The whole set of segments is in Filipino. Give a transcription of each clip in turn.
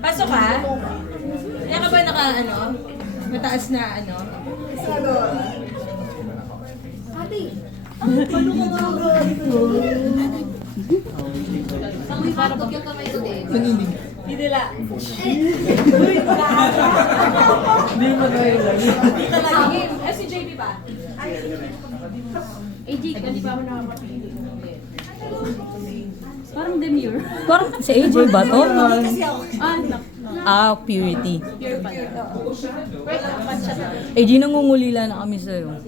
Pasok ka? Kaya ka ba naka, mataas na, Ate! May hotdog yung kamay ko din. Hindi nila. Hindi mo tayo lang. Hindi talaga. Si JP pa? Jake, hindi pa ako nakakapili. Parang demure. Parang si AJ ba to? Kasi ako. Purity. Pure pa. AJ, nangungulila na kami sa'yo.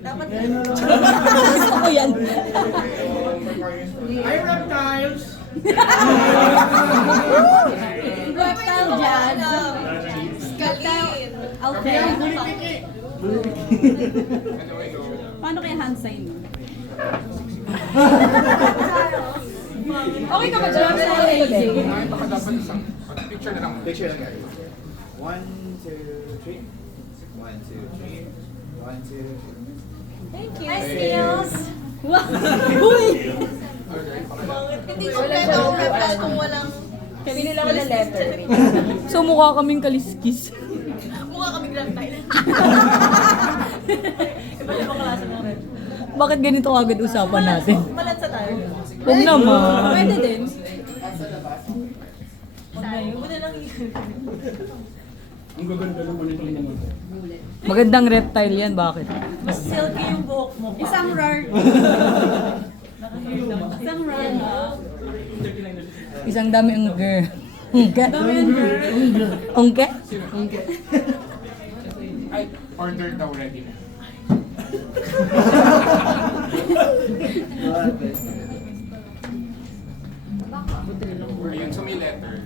Dapat Gusto ko yan. Hi, reptiles! reptile jazz. Reptile outfit. Paano kaya hand sign mo? Okay ka ba dyan sa AJ? Baka dapat isang picture na lang. Picture lang guys. 1, 2, 3. 1, 2, 3. 1, 2, 3. Thank you. Hi, Skills. Hindi ko pwede ako peplas kung walang... Pili lang ng letter. So mukha kaming kaliskis. Mukha kaming reptile. Iba yung klase ng red. Bakit ganito agad usapan natin? Malansa tayo. Huwag naman. Pwede din. Muna lang yun. Ang gaganda naman itong naman. Magandang reptile yan, bakit? Mas silky yung buhok mo. Isang rare. Isang rare. Isang dami ang girl. Ungke? Ungke? Ay, ordered daw ready na. Ayun, so may letter.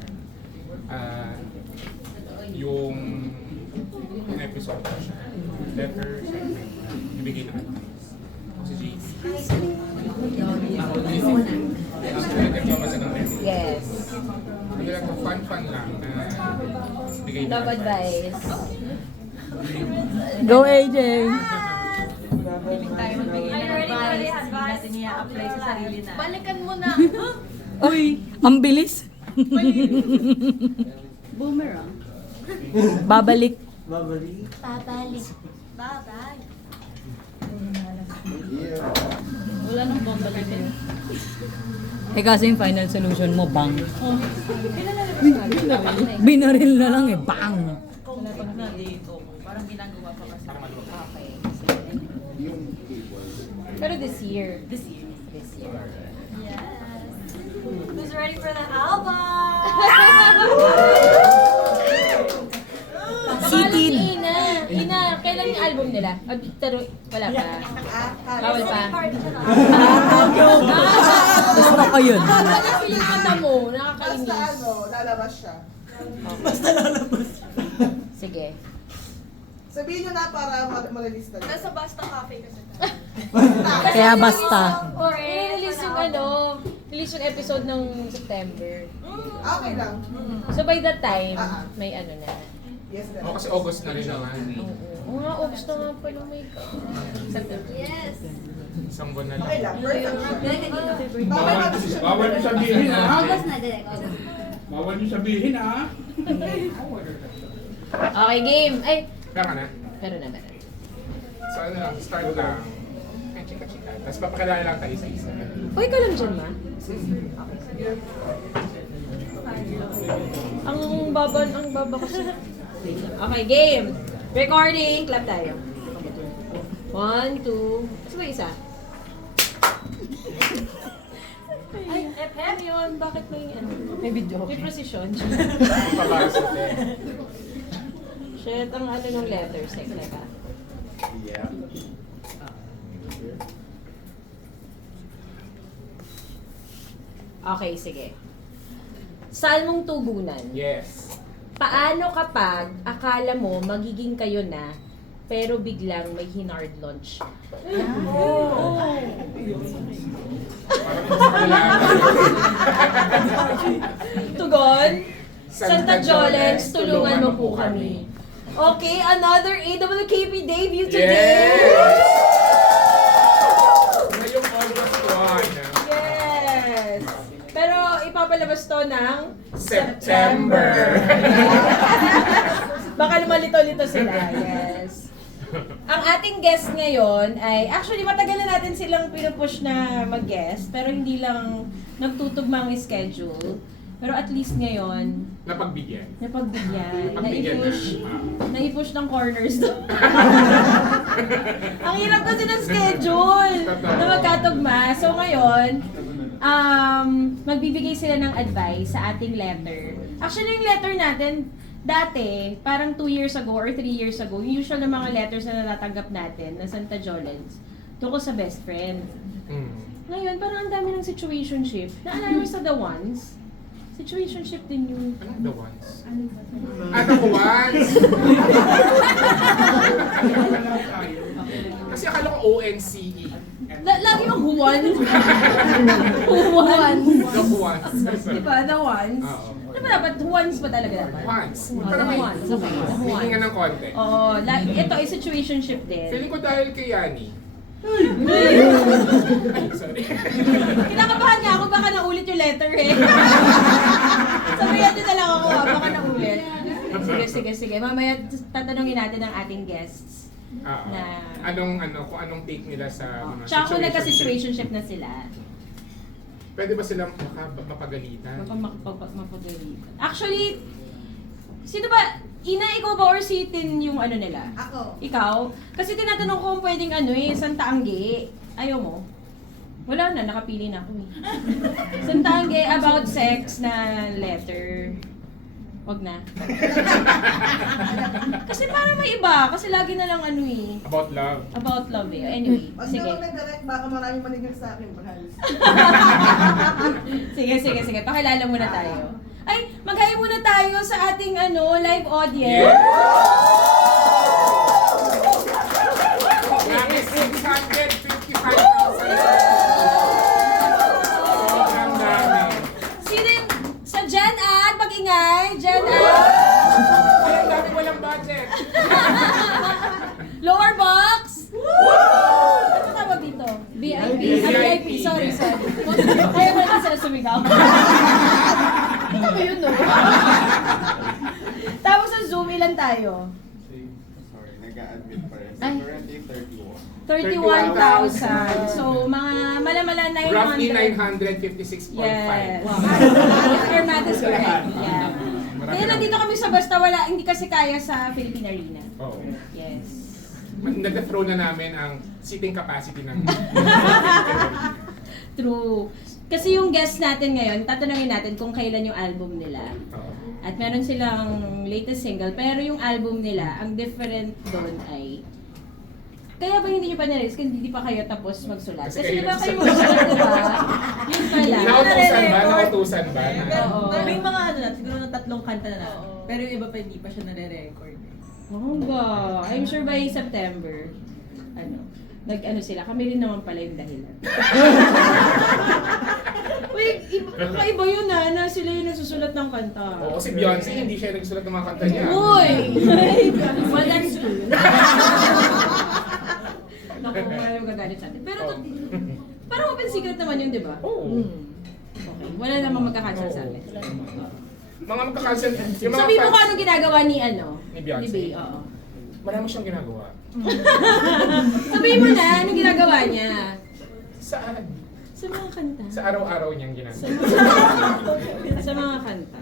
Yung episode ko siya. Letter, ibigay na si JC. Nagbabasa ng letter. Yes. Ano lang, fun lang na bigay na. Love advice. Go AJ! Tayo magbigay ng advice. Hindi natin i-apply sa sarili na. Balikan mo na. Uy, ang bilis. Boomerang. Babalik. Babali. Babalik. Bye-bye. Wala nang babalikin. Kasi yung final solution mo, bang. Binaril na lang eh, bang. Kung pag nandito, parang ginagawa pa kasi. Okay. Pero this year. This year. Yes. Who's ready for the album? Seated. Ina, kailan yung album nila? Pero wala pa. Bawal pa. Gusto ko yun. Ano yung kanta mo? Nakakainis. Lalabas siya. Sige. Sabihin nyo na para ma-release na. Nasa Basta Cafe kasi. Kaya basta. I-release yung release yung episode ng September. Okay lang. So by that time, may ano na. Yes, O kasi August na rin naman. Oo nga, August na nga pala, oh my God. Yes. Isang buwan na Okay lang. lang, perfect siya. Bawal niyo sabihin ha. August na, direct. August. Bawal niyo sabihin ha. Okay, game. Ay, Kaya ka na. pero naman. So ano lang, start lang. Ay, chika-chika. Tapos papakilala lang tayo sa isa. Uy, ka lang dyan, ma? Ang baba kasi. Okay, game. Recording. Clap tayo. 1, 2. Kasi ba isa? Ay, FM yun. Bakit may ano? May video. May precision. Pabasa din. Shit, ang ano ng letters. Teka. Yeah. Okay, sige. Salmong tugunan. Yes. Paano kapag akala mo magiging kayo na, pero biglang may hinard launch? Tugon? Santa Jolens, tulungan mo po kami. Okay, another AWKP debut today! Yes! Ngayong August 1. Yes! Pero ipapalabas to ng September. Baka lumalito-lito sila, yes. Ang ating guest ngayon ay, actually matagal na natin silang pinupush na mag-guest, pero hindi lang nagtutugma ang schedule. Pero at least ngayon, Napagbigyan. napagbigyan, Napagbigyan naipush ng corners to. Ang hirap kasi ng schedule na magkatugma. So ngayon, magbibigay sila ng advice sa ating letter. Actually, yung letter natin, dati, parang 2 years ago or 3 years ago, yung usual na mga letters na natatanggap natin na Santa Jolens, tungkol sa best friend. Ngayon, parang ang dami ng situationship. Naalala mo sa The Ones? Situationship din yun. Anong the ones? The ones? Kasi akala ko ONCE. Lagi yung who won. Who won. The ones. Diba? The Ones. Oo. Ano ba dapat? Who ones ba talaga dapat? Once. Oh, Pero the may ones. Okay. The who hihinga ones. ng konti. Oo. Ito ay situationship din. Feeling ko dahil kay Yani. Sorry. Kinakabahan niya ako, baka naulit yung letter eh. Sabihan niyo na lang ako, baka naulit. Sige. Mamaya tatanungin natin ang ating guests. Oo. Na- Kung anong take nila sa mga Tsaka kung situationship. nagka-situationship na sila, Pwede ba silang mapagalitan? baka mapagalitan. Actually, sino ba? Ina, ikaw ba or si Tin yung ano nila? Ako. Ikaw? Kasi tinatanong ko kung pwedeng Santa Angge. Ayaw mo? Wala na, nakapili na ako eh. Santa Angge about sex na letter. Wag na. Kasi para may iba, kasi lagi na lang About love. about love eh. Anyway, Pag sige. naman nag-direct, baka maraming manigil sa akin, mahal. Sige. Pakilala muna tayo. Ay, mag-hi muna tayo sa ating live audience. Yeah. Grabe, 655,000. Sobrang dami. Sino yung sa Jen Ann? Pag-ingay, Jen Ann. Ay, ang dami walang budget. Lower box. Ano tawag dito? VIP. VIP. Sorry. Kaya mo na sila sumigaw. Ano ba yun, no? Tapos sa Zoom, ilan tayo? Sorry, nag-a-admit pa rin. Ay. So currently 31. 31,000. So, mga malamala 900. Roughly 956.5. Yes. Your math is correct. Yeah. Kaya nandito kami sa Basta Wala, hindi kasi kaya sa Philippine Arena. Oo. Yes. Nag-throw na namin ang seating capacity ng True. Kasi yung guest natin ngayon, tatanungin natin kung kailan yung album nila. Oo. At meron silang latest single, pero yung album nila, ang different doon ay... Kaya ba hindi nyo pa na-release? Kasi hindi pa kayo tapos magsulat. Kasi Kasi di ba kayo kayo magsulat, di ba? Yun pala. Nautusan ba? Oo. May mga siguro na 3 kanta na natin. Pero yung iba pa hindi pa siya nare-record. Oo ba? I'm sure by September, nag-ano sila. Kami rin naman pala yung dahilan. Wait, kakaiba yun na sila yung nagsusulat ng kanta. Oo, si Beyonce, hindi siya nagsulat ng mga kanta niya. Uy! Well, that's true. Naku, wala yung gagalit sa atin. Pero parang open secret naman yun, di ba? Oo. Okay. Wala namang magkakancel sa atin. Mga magkakancel, yung mga Sabi mo kung fans, anong ginagawa ni Ni Beyonce? Bey, oo. marami siyang ginagawa. Sabihin mo na, anong ginagawa niya? Saan? Sa mga kanta. Sa araw-araw niyang ginagawa. Sa mga kanta.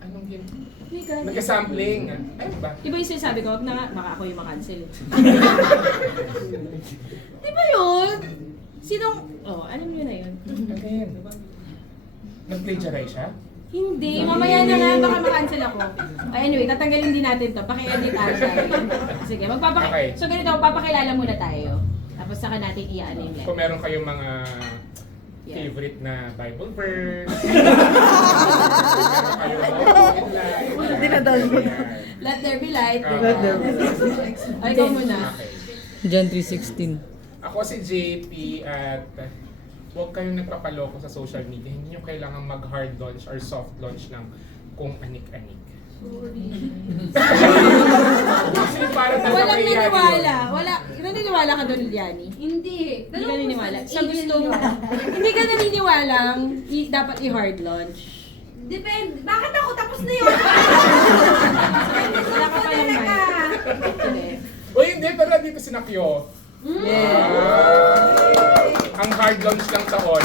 Anong ginagawa? My God. Nag-sampling. Ayun ba? Di ba yung sinasabi ko, wag na nga, baka ako yung makancel. Di ba yun? Sinong, alam niyo na yun. Ano yun? Nag-plagiarize siya? Hindi, mamaya na nga, baka makancel ako. Anyway, tatanggalin din natin to, paki-edit tayo. Sige, Okay. So ganito, magpapakilala muna tayo. Tapos saka natin i-ano yung Kung letter. meron kayong mga Yeah. favorite na Bible verse, meron kayong Dinadal. Let there be light. Let there be Ay, ikaw muna. Okay. John 3:16. Ako si JP at huwag kayong nagpapaloko sa social media. Hindi nyo kailangan mag-hard launch or soft launch ng kung anik-anik. Kasi para talaga Walang kay Yani naniniwala. yun. Wala. Naniniwala ka doon, Yani? Hindi. Hindi ka naniniwala. Sa Adrian gustong, yun. hindi ka naniniwalang dapat i-hard launch. Depende. Bakit ako? Tapos na yun. Wala ka pa lang ba? Hindi. Uy, hindi, pero dito si Nakyo. Ang hard launch ng taon.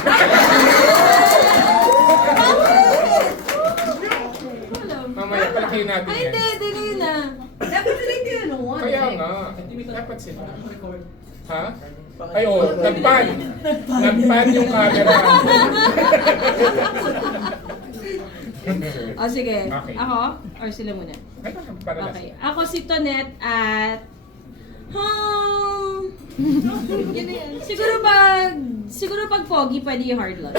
Mamaya, palakihin natin Ay, yan. hindi ngayon na. Dapat sila ito yun. Kaya nga, dapat sila. Ha? Ay, oh, nagpan. Nagpan yung camera. O sige, Okay. ako? Or sila muna? Ay, para lang. Okay. Ako si Tonette at... Yun na yan. Siguro pag pogi, pwede yung hard launch.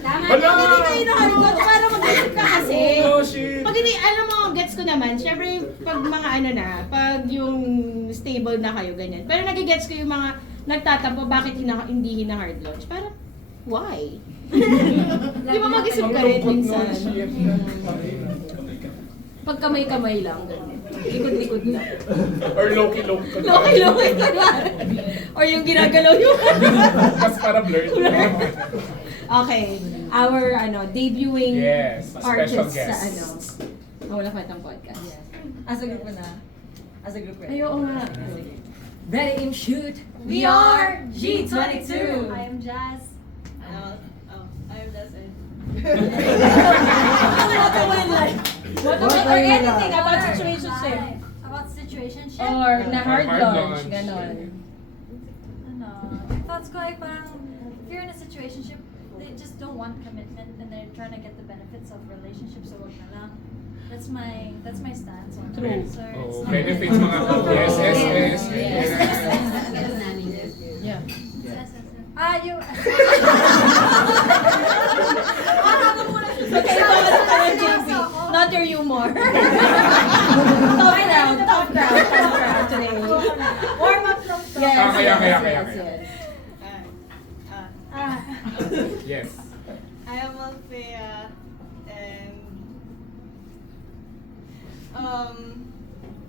Tama. Hala! Pag hindi kayo na hard launch, para mag-isip ka kasi. Oh, shit. Pag hindi, alam mo, gets ko naman, syempre pag mga ano na, pag yung stable na kayo, ganyan. Pero nagigets ko yung mga nagtatampo, bakit hindi hina-hard launch? Parang, why? Di ba mag-isip ka rin Ang lungkot minsan? nun, shit. Pag kamay-kamay lang, ganyan. Likod-likod lang. Or low-key. Loki-loki ka na. Or yung ginagalaw yung... Mas para blurred. Okay, our debuting Yes, special artist sa guests. Wala pa itong podcast. As a group na. As a group. Ay, oo nga. Ready, aim, shoot. We are G22. I am Jazz. What or anything about situationship. About situationship. Or na hard Hard launch, launch. ganon. Ano, thoughts ko ay parang, if you're in a situationship, they just don't want commitment and they're trying to get the benefits of relationships, so wag na lang. That's my stance on True. it. So it's Oh, not benefits mga yes. Yeah. yung... Magkaiba ka sa parang JP. Not your humor. Top round today. Warm up lang to. Yes, Ah, kaya. yes. Yes. I am Althea and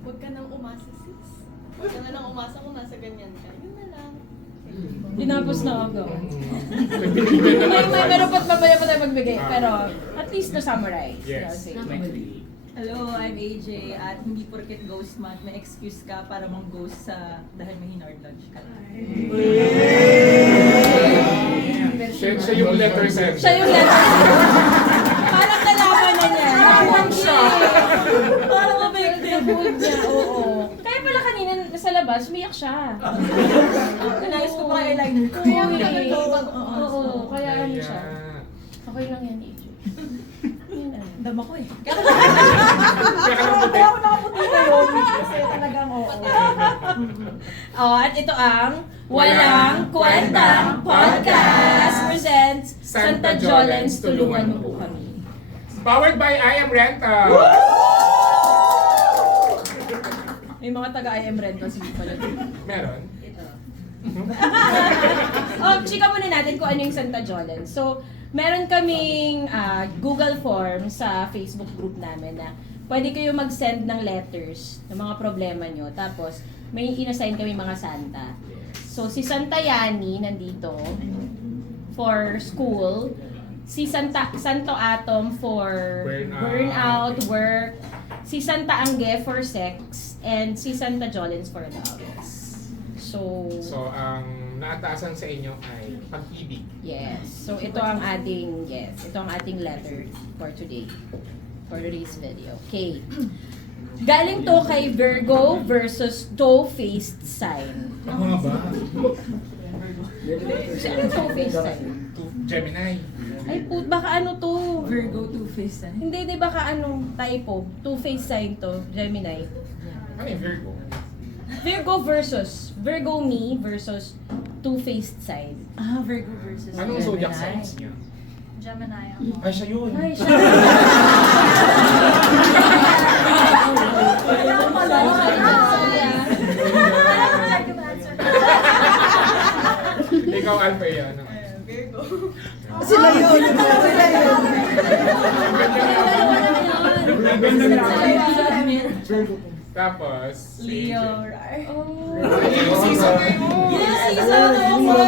huwag ka nang umasa sis. Huwag ka na nang umasa kung nasa ganyan ka. Yun na lang. Tinapos na ako. Nagbibigay na May advice. meron pa tayo magbigay. Pero at least to summarize. Yes. Hello, I'm AJ at hindi porket ghost month, may excuse ka para mang-ghost sa dahil may hinard launch ka. Siya yung letter sender. Siya yung letter. Parang nalaman na niya. Parang siya. Parang mabait na food niya. Oo. Kaya pala kanina nasa labas, umiyak siya. Nais ko pa eyeliner ko. Kaya Oo, kaya ano siya. Kaya. Okay lang yan, AJ. Yun ano. Dama ko eh. Kaya ka lang puti. Ako nakaputi ngayon kasi talagang oo. Oh, at ito ang Walang Kwentang Podcast presents Santa Jolens, tulungan mo po kami. Powered by I Am Renta. May mga taga-I am Red kasi pala. Meron? Oh, chika muna natin kung ano yung Santa Jolens. So, meron kaming Google form sa Facebook group namin na pwede kayo mag-send ng letters ng mga problema nyo. Tapos, may inassign kami mga Santa. So, si Santa Yani nandito for school. Si Santo Atom for burnout, work. Si Santa Angge for sex. And si Santa Jolens for love. So, ang naataasan sa inyo ay pag-ibig. yes. So, ito ang ating letter for today. For today's video. Okay. Galing to kay Virgo versus toe-faced sign. Tama ba? Sino yung toe-faced sign? Gemini. Ay, baka ano to? Virgo two-faced eh. Hindi, baka anong typo. Two-faced sign to, Gemini. Ano yung Virgo? Virgo me versus two-faced sign. Ah, Virgo versus Anong zodiac signs niya? Gemini ako. Ay, siya yun. Ay, siya. Ikaw, Althea. Ano? Virgo. Sila yun. Sila yun. Tapos, Leo. Yung season na yun. Yes, season ako!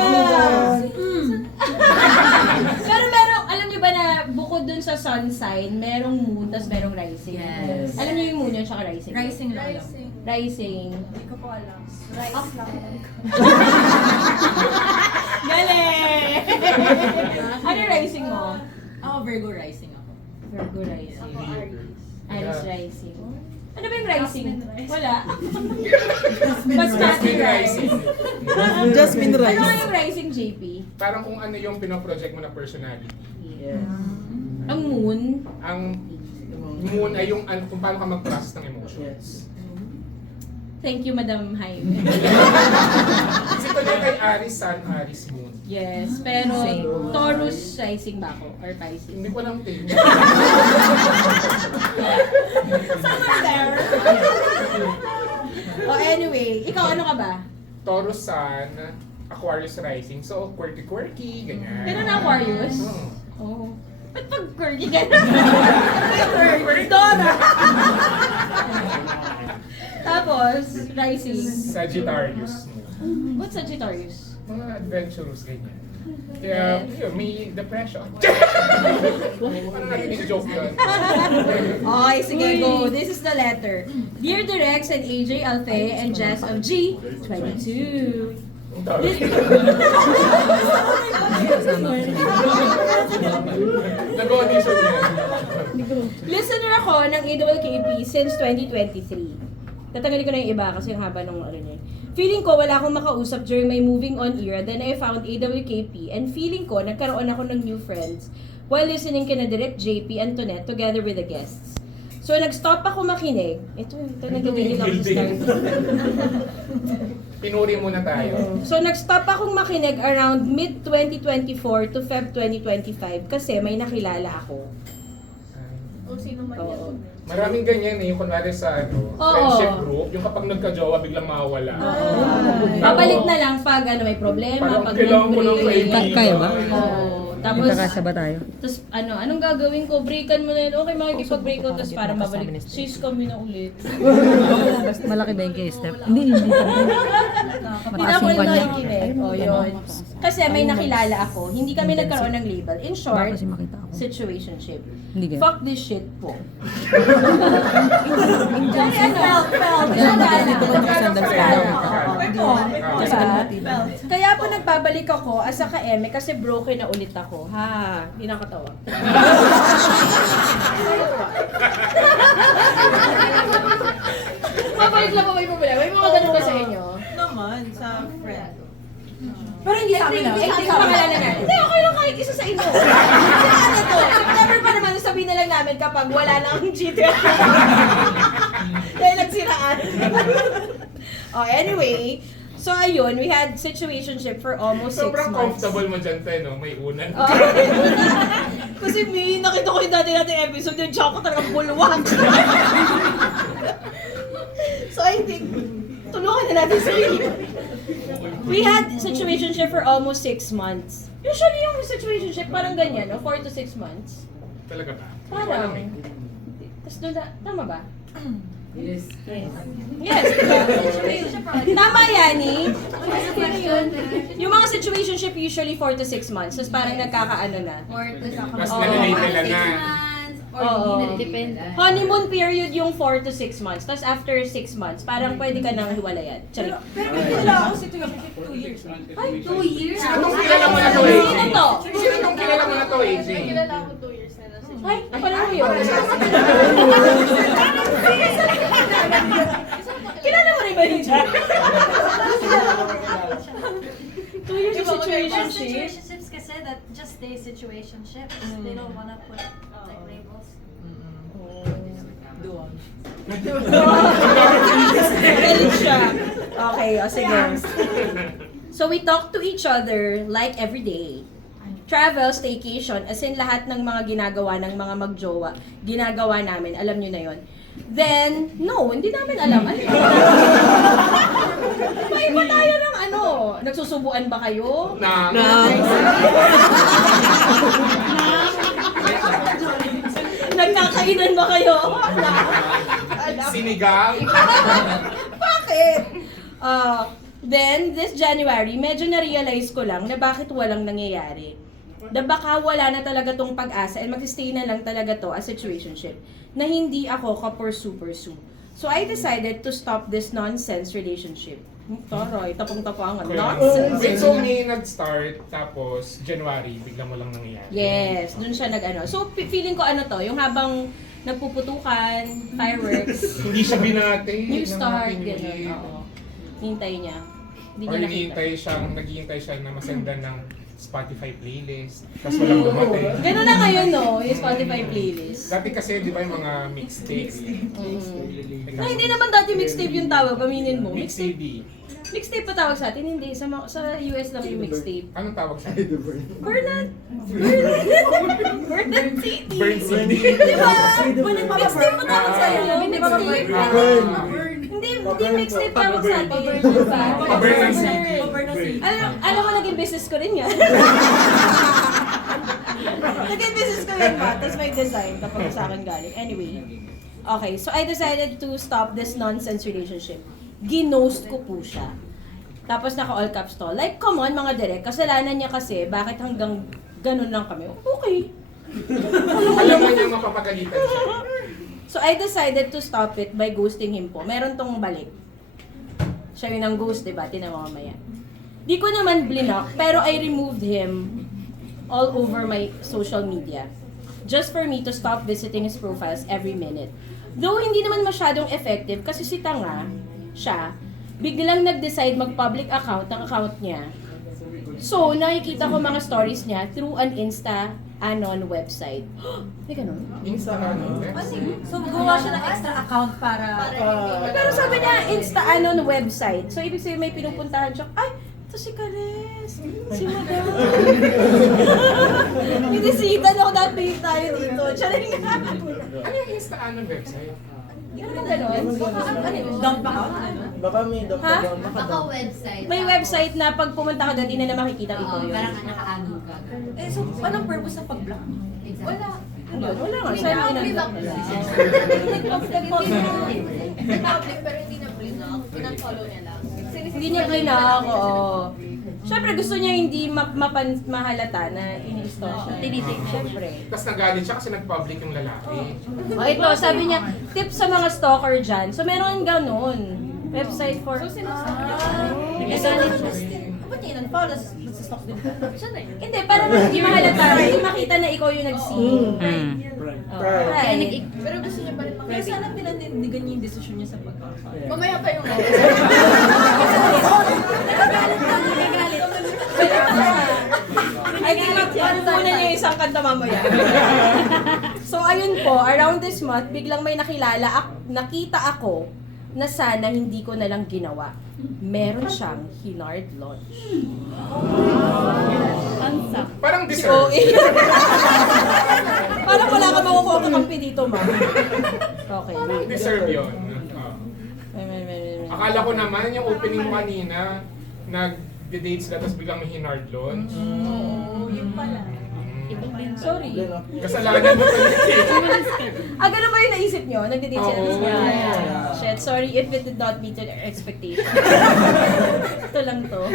Pero merong, alam niyo ba na bukod dun sa sun sign, merong moon, tas merong rising. Yes. Alam niyo yung moon yun, tsaka rising. Rising lang alam. Rising. Rising. Hindi ko po alam. Rice lang alam ko. Galing! Ano yung rising mo? Ako, Virgo rising ako. Virgo rising. Ako Aries. Aries rising. Ano ba yung rising? Jasmine rising. Wala. Jasmine rising. Jasmine Ano Rice. nga yung rising, JP? Parang kung ano yung pinoproject mo na personality. Ang moon? Ang moon ay yung kung paano ka mag-process ng emotions. Thank you, Madam Jaime. Kasi tuloy kay Aries, Sun, Aries, Moon. Yes, pero Taurus rising ba ako? Or Pisces? Hindi ko alam tingin. Oh, anyway, ikaw ano ka ba? Taurus, Sun, Aquarius rising. So, quirky-quirky, ganyan. Ganun na Aquarius? Oo. Oh. Ba't pag quirky ka na? Dora! Tapos, rising. Sagittarius. What's Sagittarius? Mga adventurous, ganyan. Kaya, yun, may depression. Parang natin joke yun. Okay, sige, go. This is the letter. Dear Direx and AJ Alfe and Jess of G22. Ang dami. Nag-audition yan. Listener ako ng AWKP since 2023. Tatanggalin ko na yung iba kasi ang haba ng ano niya. Feeling ko wala akong makausap during my moving on era, then I found AWKP and feeling ko nagkaroon ako ng new friends while listening kina Direct JP Antoinette together with the guests. So nag-stop ako makinig. Ito nagigigil ako sa start. Pinuri muna tayo. So nag-stop akong makinig around mid-2024 to Feb 2025 kasi may nakilala ako. O sino man Oo. yan. Maraming ganyan eh, yung kunwari sa Oo. friendship group, yung kapag nagka-jowa, biglang mawawala. Babalik na lang pag may problema, Parang pag kailangan ko ng break. kaibigan. Kaya ba? Oo. Tapos, Magkakasya ba tayo? tapos anong gagawin ko? Breakan mo na yun. Okay, makikipag-break out, tapos para mabalik. Sis kami na ulit. Malaki ba yung step? Hindi. Hindi Mataas ako yung kanya. nakikinig. O, yun. Kasi may nakilala ako. Hindi kami nagkaroon ng label. In short, Baka kasi makita ako. situationship. Hindi kaya. Fuck this shit po. Kasi ano? Kaya po nagbabalik ako as a ka-eme kasi broken na ulit ako. Ha, hindi nakatawa. Mabalik lang po may problema. May mga ganun ba sa inyo? Naman, sa friend. Pero hindi sa amin, hindi sa pangalan na natin. Hindi, okay lang kahit isa sa inyo. Kasi ano to, September pa naman, sabihin na lang namin kapag wala na ang cheater. Dahil nagsiraan. Oh, anyway, so ayun, we had situationship for almost 6 Sobrang months. comfortable mo dyan, te, no? May unan. Oo. Kasi may nakita ko yung dati natin episode, yung Choco talagang bulwak. So I think, tulungan na natin si We had situationship for almost 6 months. Usually yung situationship parang ganyan, no? 4 to 6 months. Talaga ba? Parang. Hindi ko alam eh. Tapos doon na, tama ba? Yes. Yes, diba? Tama yan eh. Yung mga situationship usually 4 to 6 months. Tapos parang nagkakaano na. Mas Oo. nalilate nila na. Oo. Honeymoon period yung 4 to 6 months. Tapos after 6 months, parang pwede ka nang hiwalayan. Charik. Pero may kilala ako si 2 years. Ay, 2 years? Sino tong kilala mo na to, AJ? Sino to? Sino tong kilala mo na to, AJ? May kilala ako 2 years na nasa Ay, pala mo yun. Kilala mo rin ba yun dyan? 2 years of Most situationship. situationships kasi that just stay situationships. They don't wanna put like labels. Doon. Galit siya. Okay, o sige. So we talk to each other like every day. Travel, staycation, as in lahat ng mga ginagawa ng mga magjowa, ginagawa namin, alam nyo na yon. Then, no, hindi namin alam. Ano yun? Iba tayo ng ano? Nagsusubuan ba kayo? Na. Nagkakayanan Kainan ba kayo? Sinigang? Bakit? Then, this January, medyo na-realize ko lang na bakit walang nangyayari. Na baka wala na talaga tong pag-asa and mag-stay na lang talaga to as situationship na hindi ako ka-pursue. So, I decided to stop this nonsense relationship. Taray, tapong-tapangan. Nonsense. Wait, so May nag-start, tapos January, bigla mo lang nangyayari. Yes, dun siya nag-ano. So, feeling ko ano to, yung habang nagpuputukan, fireworks, Hindi siya binati. new ng start, Happy New gano'n. Year. Oo. Hintay niya. Hindi Or niya nakita. naghihintay siya na masendan ng Spotify playlist. Tapos walang dumating. Gano'n na ngayon, no? Yung Spotify playlist. Dati kasi, di ba yung mga mixtapes? No, hindi naman dati mixtape yung tawag, aminin mo. Mix Mixtape, CD. mixtape pa tawag sa atin, hindi. Sa US lang yung mixtape. Anong tawag sa akin? Burnout CD. Burn CD. Di ba? Mixtape pa tawag sa iyo. Mixtape. Hindi mixtape tawag sa atin. Burn ng CD. Alam mo, naging business ko rin yan. Naging business ko yun ba? Tapos may design kapag sa akin galing. Anyway. Okay, so I decided to stop this nonsense relationship. Ginost ko po siya. Tapos naka-all caps to. Like, come on mga direk, kasalanan niya kasi, bakit hanggang ganun lang kami? Okay. Alam mo niya mapapagalitan siya. So I decided to stop it by ghosting him po. Meron tong balik. Siya yun ang ghost, diba? Tinan mo mamaya. Di ko naman blinak, pero I removed him all over my social media. Just for me to stop visiting his profiles every minute. Though hindi naman masyadong effective kasi si Tanga, siya, biglang nag-decide mag-public account ng account niya. So, nakikita ko mga stories niya through an Insta Anon website. May ganun? Insta ano? So, gumawa siya ng extra account para... Pero sabi niya, Insta Anon website. So, ibig sabihin may pinupuntahan siya. Ay, ito si Kares. Si Madam. Binisitan ako dati tayo dito. Charing nga. Ano yung Insta ano website? Hindi ko naman ganun. Dump account? Baka may Ha? Baka website. May website na pag pumunta ka doon, di na makikita ito Oo, yun. parang naka-ano ka. Eh, so, anong purpose ng pag-block? Exactly. Wala. Wala nga. Hindi Saan na ginagawa? Public pero hindi na block. Pinag-follow niya lang. Hindi niya blinak, oo. Siyempre gusto niya hindi mahalata na ini-store siya. Tinitik niya. Siyempre. Tapos nagalit siya kasi nag-public yung lalaki. O ito, sabi niya, tips sa mga stalker dyan. So meron ganun. Website for... So Nagalit siya. Ba't niya in-unfollow? Nasa-stalk din ka? Siya na yun. Hindi, parang hindi mahalata. Hindi makita na ikaw yung nag-see. Right. Pero gusto niya pa rin Pero mag-ready. sana pinanindigan niya yung desisyon niya sa pag-unfollow. Mamaya pa yung Ay, muna niya yung isang kanta mamaya. So, ayun po, around this month, biglang may nakita ako na sana hindi ko na lang ginawa. Meron siyang Hinard launch. Parang Si deserve. OA. Parang wala ka makukuha kakampi dito, ma'am. Okay. Deserve yun. Akala ko naman yung opening mo kanina, nag-date sila tapos biglang may Hinard launch. Oo, yun pala. Sorry. Kasalanan mo talaga. Ganun ba yung naisip nyo? Nagdidate sila? Oo. Tapos shit, sorry if it did not meet your expectation. Ito lang to.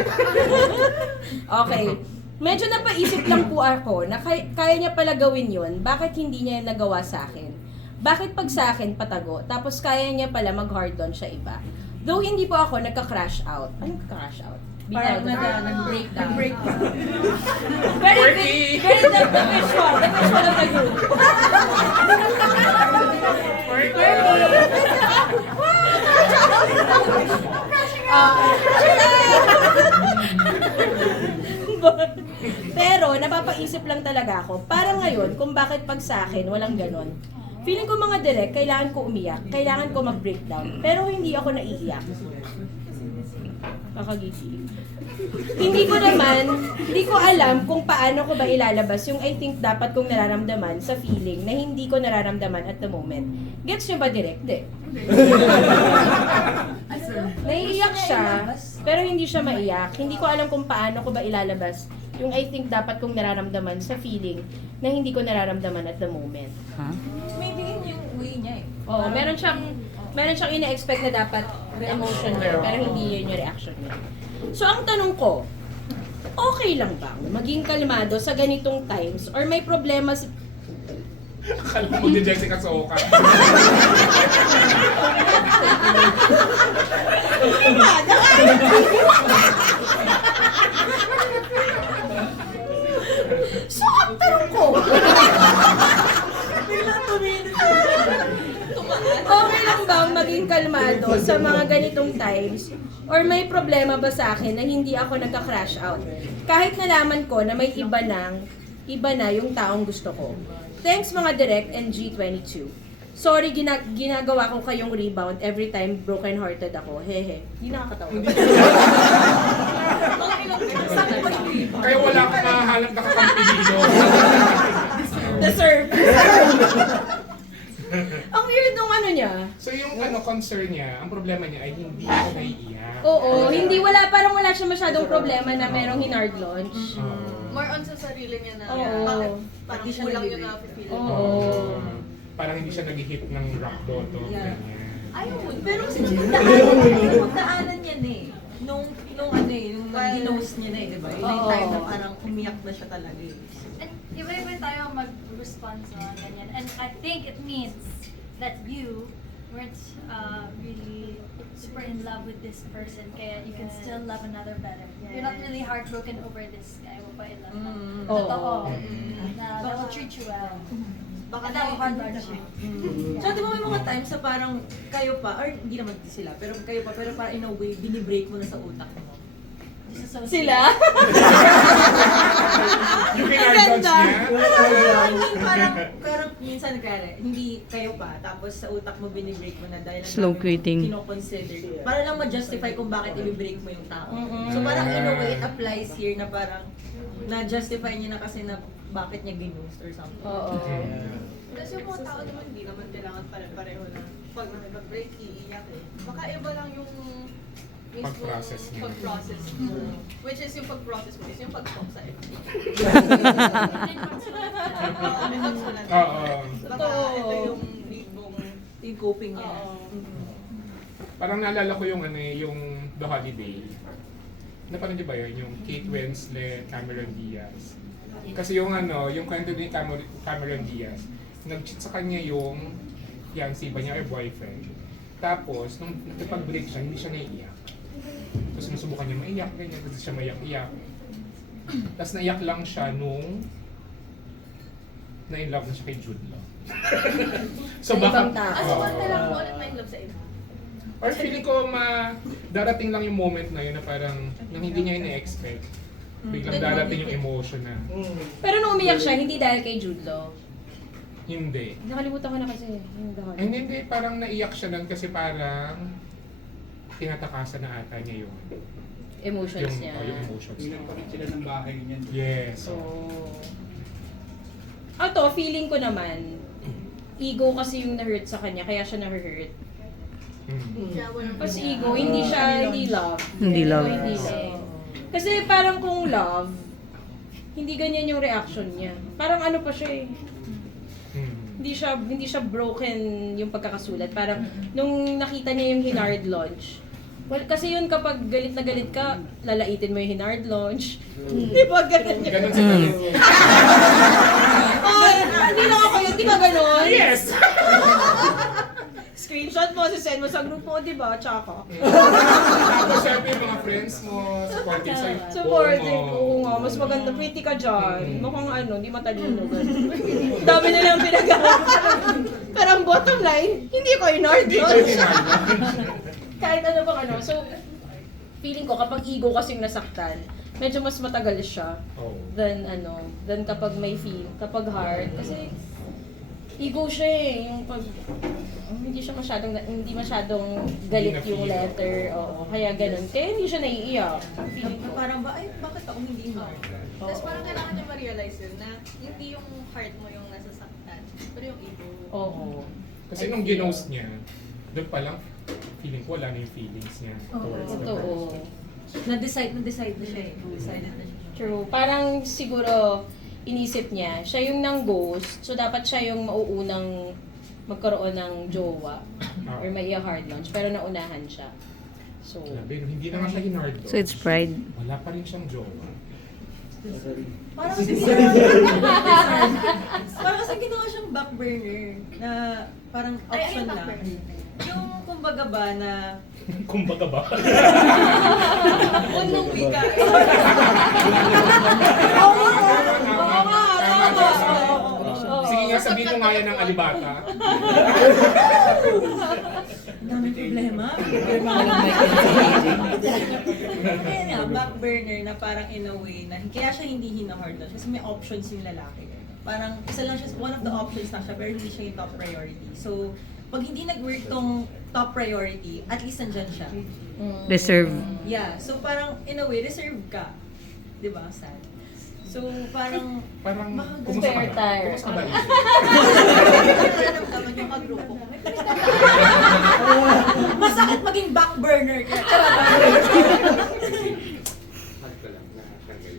Okay. Medyo napaisip lang po ako na kaya niya pala gawin yun, bakit hindi niya nagawa sa akin? Bakit pag sa akin patago, tapos kaya niya pala mag-hard on siya iba? Though hindi po ako nagka-crash out. Anong crash out? Parang nag-breakdown. Very the visual of the group. Pero napapaisip lang talaga ako, parang ngayon, kung bakit pag sa akin walang ganon. Feeling ko mga direct, kailangan ko umiyak, kailangan ko mag-breakdown, pero hindi ako naiiyak. Kakagigi. Hindi ko alam kung paano ko ba ilalabas yung I think dapat kong nararamdaman sa feeling na hindi ko nararamdaman at the moment. Gets nyo ba direct? Di. Naiiyak siya, pero hindi siya maiyak. Hindi ko alam kung paano ko ba ilalabas Yung I think dapat kong nararamdaman sa feeling na hindi ko nararamdaman at the moment. Maybe yun yung way niya eh. Oo, meron siyang ina-expect na dapat emotion niya, pero hindi yun yung reaction niya. So, ang tanong ko, okay lang bang maging kalmado sa ganitong times or may problema si... Akala mo di Jessica Soka. So, ang tanong ko, okay lang bang maging kalmado sa mga ganitong times or may problema ba sa akin na hindi ako nagka-crash out? Kahit nalaman ko na may iba na yung taong gusto ko. Thanks mga Direct and G22. Sorry, ginagawa ko kayong rebound every time broken-hearted ako. Hehe. Hindi nakakatawa. Kaya wala kang mahahanap na kakampi dito. Deserve. Ang weird nung ano niya. So yung concern niya, ang problema niya ay hindi ako naiiyak. Oo, parang wala siya masyadong problema na merong hinard launch. More on sa sarili niya na, Oo. bakit parang Hindi siya kulang yung nabibig. na-feel Oo. mo. Parang hindi siya nag-hit ng rock bottom. Yeah. Ganyan. Ayaw mo. Pero kasi daanan niya na eh. Nung ginost niya na eh, di ba? Yun yung time na parang umiyak na siya talaga eh. And iba-iba tayo mag-respond sa ganyan. And I think it means that you weren't really super in love with this person, kaya you can still love another better. You're not really heartbroken over this guy mo pa in love na. Totoo. Na that will treat you well. Baka that will heartbreak you. So, di ba may mga times sa parang kayo pa, or hindi naman sila, pero kayo pa, pero parang in a way, binibreak mo na sa utak mo. Sila? Yung hinard launch niya? I mean, parang minsan kaya, hindi kayo pa, tapos sa utak mo binibreak mo na dahil ang Slow dami mo quitting. kino-consider. Para lang ma-justify kung bakit i-break mo yung tao. So parang in a way, it applies here na parang na-justify niya na kasi na bakit niya ginost or something. Oo. Kasi yung mga tao naman, hindi naman kailangan pare-pareho na pag nakipag-break, iiyak eh. Baka iba lang yung mismo Pag-process mo. pag-process mo. Which is yung pag-process mo is yung pag-talk sa FB. May pagsulat. Oo. Baka ito yung lead mong... Yung coping niya. Oo. Parang naalala ko yung yung The Holiday. Napanood niyo ba yun? Yung Kate Winslet, Cameron Diaz. Kasi yung yung kwento ni Cameron Diaz, nag-cheat sa kanya yung fiancé ba niya or boyfriend. Tapos, nung nagpag-break siya, hindi siya naiiyak. Tapos sinusubukan niya maiyak, ganyan, kasi siya maiyak-iyak. Tapos naiyak lang siya nung na-in love na siya kay Jude Law. Sa ibang tao. So, ba't kailangan mo ulit ma-inlove sa iba? Or feeling ko darating lang yung moment na yun na parang nang hindi niya ina-expect. Biglang darating yung emotion na Pero nung umiyak siya, hindi dahil kay Jude Law. hindi. Nakalimutan ko na kasi yung dahil. Hindi, parang naiyak siya nun kasi parang tinatakasan na ata niya yung Emotions niya. yung emotions niya. Tingnan pa rin sila ng bahay niyan. Yes. So, ato, feeling ko naman, ego kasi yung na-hurt sa kanya, kaya siya na-hurt. Kasi ego, hindi love. Hindi love. Hindi love. Kasi parang kung love, hindi ganyan yung reaction niya. Parang ano pa siya eh. Hindi siya broken yung pagkakasulat. Parang nung nakita niya yung hinard launch, well, kasi yun kapag galit na galit ka, lalaitin mo yung hinard launch. Di ba ganun yun? Ganun sa ganun. Oh, hindi lang ako yun, di ba ganun? Yes! Screenshot mo, send mo sa grupo, di ba? Tsaka. Tapos syempre yung mga friends mo, supporting sa'yo. Supporting, oo nga, mas maganda, pretty ka dyan. Mukhang di matalino. Dami na lang pinag-aaral. Pero ang bottom line, hindi ko hinard Hindi ko launch. hinard. Kahit ano bang ano. So, feeling ko kapag ego kasing nasaktan, medyo mas matagal siya Oh. than kapag may feel, kapag hard. Kasi ego siya eh, yung pag hindi masyadong galit Hindi yung na-feel. letter. Oo, kaya ganun. Kaya hindi siya naiiyak. Feeling ko parang bakit ako hindi mo? Tapos parang kailangan niya ma-realize yun na hindi yung heart mo yung nasasaktan, pero yung ego. Oo. Kasi nung ginost niya, doon pa lang, feeling ko wala na yung feelings niya towards the Totoo. person. Na-decide na siya eh. Decided na siya. True. Parang siguro inisip niya, siya yung nang ghost, so dapat siya yung mauunang magkaroon ng jowa or may hard launch, pero naunahan siya. So, Grabe, hindi na nga siya hinard. So it's pride. Wala pa rin siyang jowa. Parang kasi parang kasi ginawa siyang back burner na parang option lang. Yung kumbaga ba na Kumbaga ba? Unong wika. Sige nga, sabihin mo nga yan ng alibata. daming problema. Kaya nga, back burner na parang in a way na kaya siya hindi hina-hard launch kasi may options yung lalaki. Parang isa lang siya, one of the options lang siya pero hindi siya yung top priority. So, pag hindi nag-work tong top priority, at least nandyan siya. Reserve. Yeah, so parang in a way, reserve ka. Di ba? Sad. So, parang Parang, Baka kumusta ka spare ba? tire. Kumusta ka ba? Naramdaman yung magrupo ko. masakit maging back burner.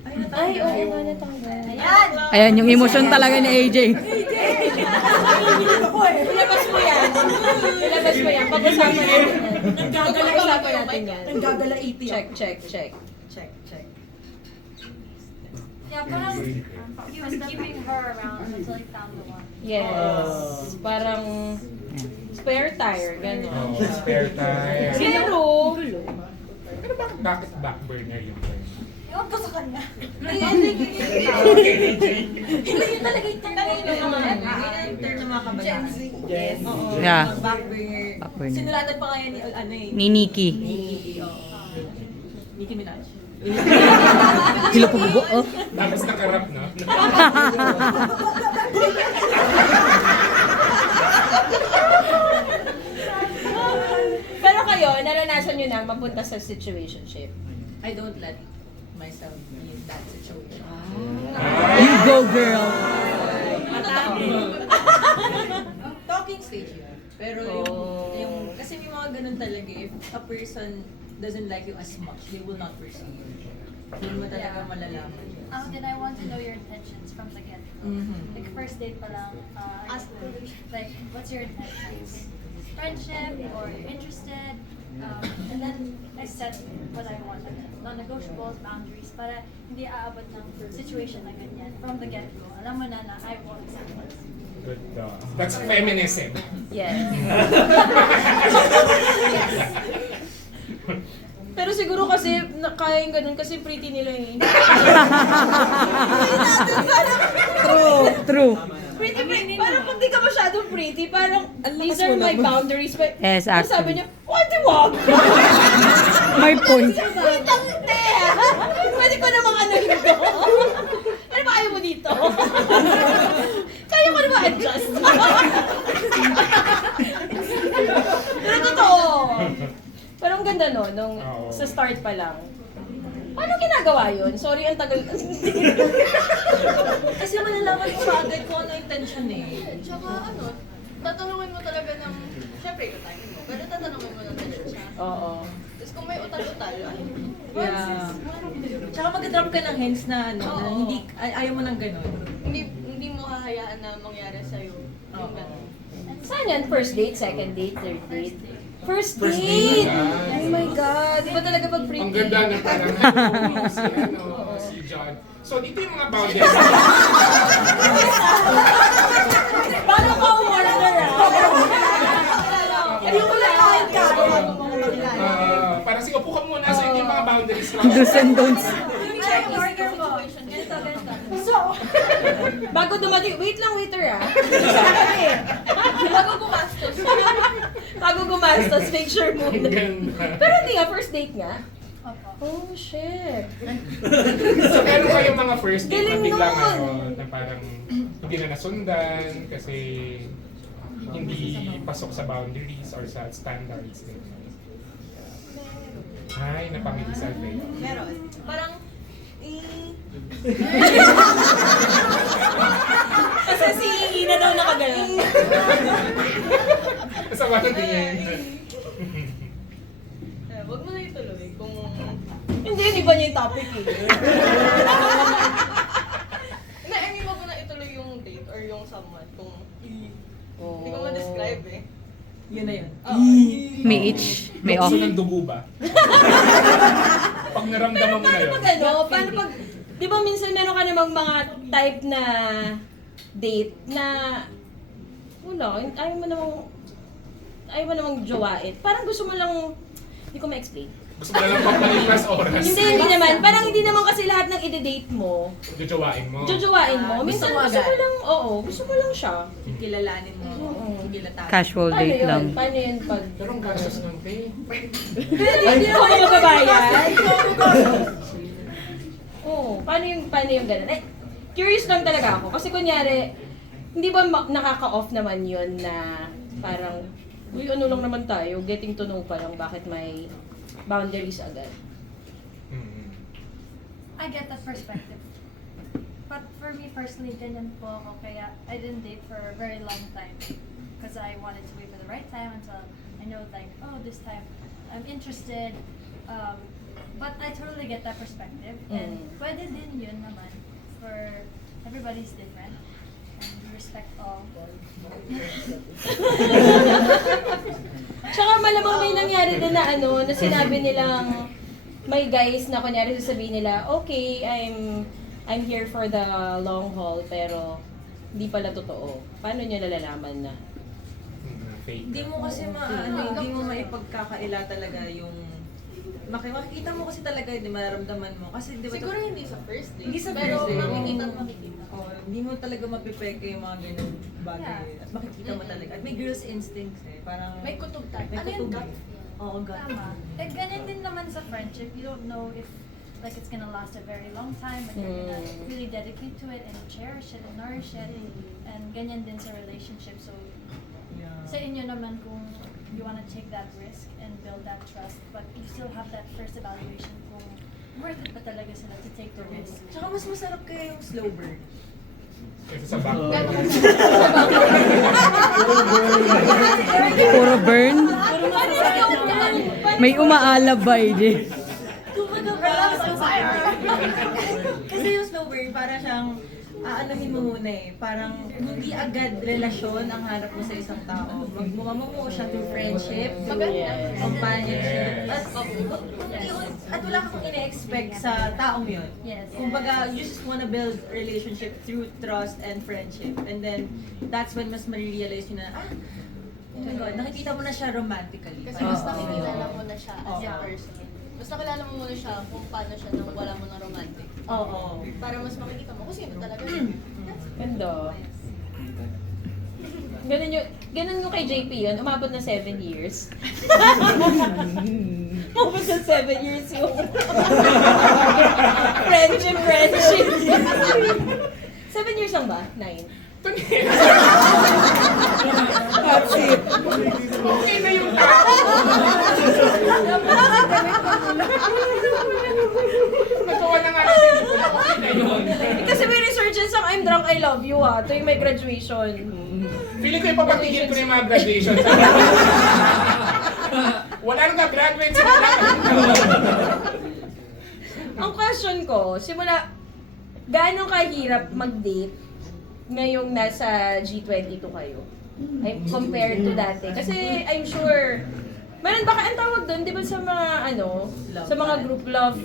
Kaya, ay, oo nga natanggal. Ayan! Ayan, yung emotion talaga ni AJ. Ilabas mo yan. Ilabas mo yan. Pag-usapan natin yan. Pag-usapan natin yan. Nanggagala 80 Check, check, check. Check, check. Yeah, parang he was keeping her around until he found the one. Yes. Parang spare tire, gano'n. Oh, spare time. Pero, Pero bakit back burner yung term? Ewan ko sa kanya. Hindi yun talaga yung term ngayon ng mga ano. Yun yung term ng mga kabataan. Yes. Oo. Yeah. Back burner. Back burner. Sinulatan pa kaya ni, ano eh. Ni Nikki. Nicki, oo. Nicki Minaj. Sila pububo, oh. Tapos nakarap na. pero kayo, naranasan nyo na mapunta sa situationship. I don't let myself be in that situation. You go, girl. Talking stage yun. Pero yung, kasi may mga ganun talaga, if a person doesn't like you as much, they will not pursue you. Hindi mo talaga malalaman yun. Then I want to know your intentions from the get-go. Like first date pa lang, ask like, what's your intentions? Friendship or you're interested? And then I set what I want, like non-negotiables, boundaries, para hindi aabot ng situation na ganyan from the get-go. Alam mo na I want this. Good. That's feminism. Yes. Pero siguro kasi kaya yung ganun kasi pretty nila eh. True. Pretty. Parang kung di ka masyadong pretty, parang these are my boundaries. But, Yes, ano sabi actually. niya, pwede wag! My point. Wait lang, te! Pwede ko namang ano dito. Ano ba ayaw mo dito? Kaya ko naman adjust. Pero totoo. Pero ang ganda no, nung sa start pa lang. Paano ginagawa yun? Sorry, ang tagal. Kasi malalaman mo agad kung ano intention eh. Tsaka tatanungin mo talaga ng, syempre utangin mo, pero tatanungin mo na talaga siya. Oo. Tapos kung may utal-utal, Yeah. Tsaka mag-drop ka ng hints na ano, na hindi, ayaw mo ng ganun. hindi mo hahayaan na mangyari sa'yo. Yung ganun. Saan yan? First date, second date, third date? First date! Oh my God! Di ba talaga pag pretty? Ang ganda na parang hello, si John. So dito yung mga boundaries. Paano ka umorder Hindi ko lang kahit ka. Parang sige, upo ka muna. So ito yung mga boundaries. Do's and don'ts. Check order mo. Ganito, ganito. So, bago dumating, wait lang waiter Bago gumastos. Bago gumastos, make sure Ang muna. ganda. Pero hindi nga, first date nga. Opo. Oh, shit. So meron kayong mga first date na Galing biglang nun. ano, na parang hindi na nasundan kasi hindi pasok sa boundaries or sa standards. Ay, napangiti sa Alfeo. Meron. Parang, Kasi si Ina daw nakagalan. Sa mga tingin. Huwag mo na ituloy kung Hindi ba niya yung topic eh? someone kung Oh. hindi ko ma-describe eh. Yun na yun. May itch, may off. Gusto ng dugo ba? Pag naramdaman mo na yun. Pag ano, paano pag, di ba minsan meron ka namang mga type na date na, wala, ayaw mo namang jowain. Parang gusto mo lang, hindi ko ma-explain. Gusto mo na lang pagpalipas oras. Hindi naman. Parang hindi naman kasi lahat ng ide-date mo, Jojowain mo. jojowain mo. Minsan gusto mo gusto agad. mo lang, oo, gusto mo lang siya. Kilalanin mo. Oo. Kilatanin. Casual Paano date yun? lang. Paano yun pag... Pero ang gastos ng te. Hindi ako magbabayad. Oo, paano yung ganun? Eh, curious lang talaga ako. Kasi kunyari, hindi ba nakaka-off naman yun na parang, uy, ano lang naman tayo, getting to know pa lang, bakit may boundaries agad? I get that perspective. But for me personally, ganyan po ako. Kaya I didn't date for a very long time. Because I wanted to wait for the right time until I know like, oh, this time I'm interested. But I totally get that perspective. And pwede din yun naman. For everybody's different. And we respect all. Tsaka malamang may nangyari din na ano, na sinabi nilang may guys na kunyari sasabihin nila, okay, I'm here for the long haul, pero hindi pala totoo. Paano nyo nalalaman na? Fake. Hindi mo kasi hindi mo maipagkakaila talaga yung makikita mo kasi talaga, di maramdaman mo. Kasi di ba Siguro hindi sa first date. Hindi sa pero first date. makikita. hindi mo talaga mapipeke yung mga ganun bagay. Yeah. At makikita mo talaga. At may girl's instincts eh. Parang May kutub tayo. may Ano yung kutub gut? eh. Oo, gut. Tama. Eh, ganyan din naman sa friendship. You don't know if like it's gonna last a very long time, but you're gonna really dedicate to it and cherish it and nourish it. And ganyan din sa relationship. So, Yeah. sa inyo naman kung you wanna take that risk and build that trust, but you still have that first evaluation kung worth it ba talaga sila to take the risk. Tsaka mas masarap kaya yung slow burn. Kasi sa back. Puro burn. May umaalabay din. Kasi yung slow burn, para siyang aanuhin mo muna eh. Parang hindi agad relasyon ang hanap mo sa isang tao. Magmumamo siya through friendship, companionship, at wala kang ine-expect sa taong yun. Yes. Kumbaga, you just wanna build relationship through trust and friendship. And then, that's when mas marirealize nyo na, oh my God, nakikita mo na siya romantically. Kasi mas nakikilala mo na siya as a Oo. person. Mas nakilala mo muna siya kung paano siya nung wala mo ng romantic. Oo. Para mas makikita mo kung sino talaga siya. Ganda. Ganun yung kay JP yun, umabot na 7 years. Umabot na 7 years yung friendship. 7 years lang ba? 9? That's it. Okay na yung tao. Nagawa na nga natin. Okay na yun. Kasi may resurgence ang I'm drunk, I love you ha, tuwing may graduation. Feeling ko yung papatigil ko na yung mga graduation. Wala nang na-graduate sila. Ang question ko, gaano kahirap mag-date ngayong nasa G22 kayo? Compared to dati. Kasi I'm sure, meron baka ang tawag doon, di ba sa mga sa mga group love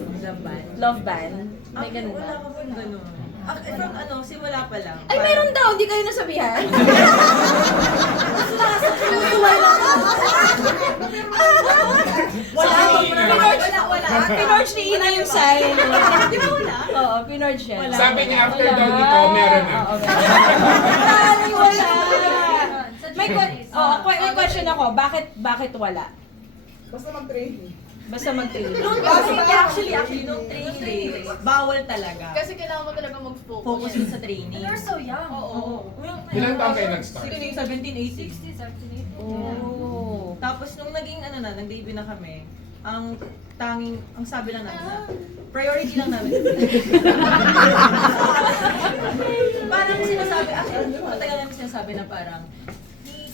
band? May ganun Wala ba? ka pong ganun. From simula pa lang. Ay, meron daw, hindi kayo nasabihan. Wala. Pinorge ni Ina yung sign. Di ba wala? Oo, pinorge yan. Sabi niya after Wala. daw nito, meron na. Oo, meron. Wala. May, may Ah, question ako, bakit wala? Basta mag-training. Basta mag-training. Actually, nung training days, bawal talaga. Kasi kailangan mo talaga mag-focus. Focus dun sa training. You're so young. Oo. Ilang taon kayo nag-start? 16, 17, 18. 60, 70, 80. Oh. Tapos nung nag-debut na kami, ang sabi lang namin na, priority lang namin. Parang sinasabi, actually, matagal namin sinasabi na parang,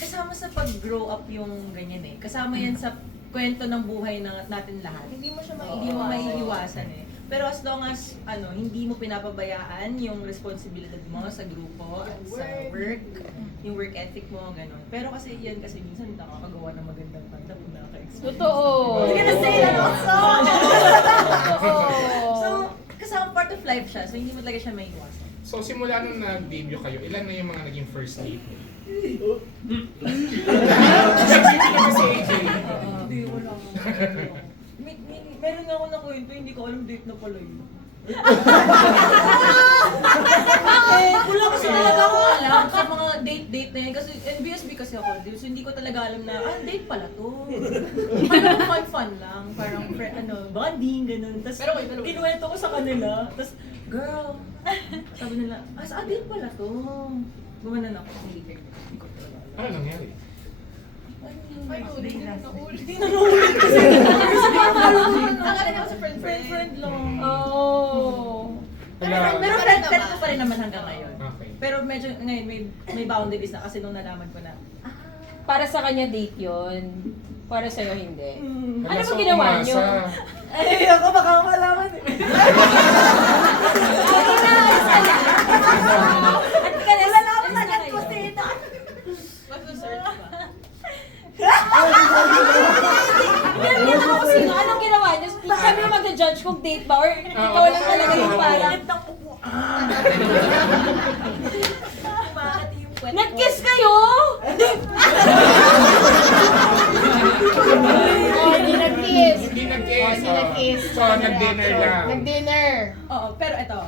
kasama sa pag-grow up yung ganyan eh. Kasama yan sa kwento ng buhay natin lahat. Hindi mo siya Hindi mo maiiwasan eh. Pero as long as hindi mo pinapabayaan yung responsibilidad mo sa grupo at sa work, yung work ethic mo, ganun. Pero kasi minsan nakakagawa ng magandang banda kung nakaka-experience. Totoo. You're gonna say that also! Totoo. So, kasama part of life siya, so hindi mo talaga siya maiiwasan. So simula nung nag-debut kayo, ilan na yung mga naging first date? Nag-date ka ba si AJ? Hindi, wala. Meron nga ako nakwento, hindi ko alam date na pala yun. Wala kasi talaga ako alam sa mga date na yan. Kasi NBSB kasi ako, so hindi ko talaga alam na, date pala to. Parang fun lang, parang bonding, ganun. Tapos kinuwento ko sa kanila, tapos, girl, sabi nila, date pala to. Gumanan ako, hindi ko talaga alam. Ano nangyari? Ay, ulit na ulit. Hindi na naulit kasi. Kasi parang Akala niya ako sa friend lang. Oh. Pero friend ko pa rin naman hanggang ngayon. Okay. Pero medyo ngayon may boundaries na kasi nung nalaman ko na. Para sa kanya date yun. Para sa'yo hindi. Ano Wala, ba so ginawa umasa. niyo? Ay, ako baka malaman eh. At ka na Malalaman na yan kasi ito. Mag-search ba? Hindi na ako sino. Anong ginawa niyo? Kami na mag-judge kung date ba or ikaw lang talaga yung parang Bakit ng upuan? Bakit yung kwet ko? nag-kiss kayo? Oh, hindi nag-kiss. Hindi nag-kiss. Hindi nag-kiss. So, nag-dinner lang. Nag-dinner. Oo, pero ito.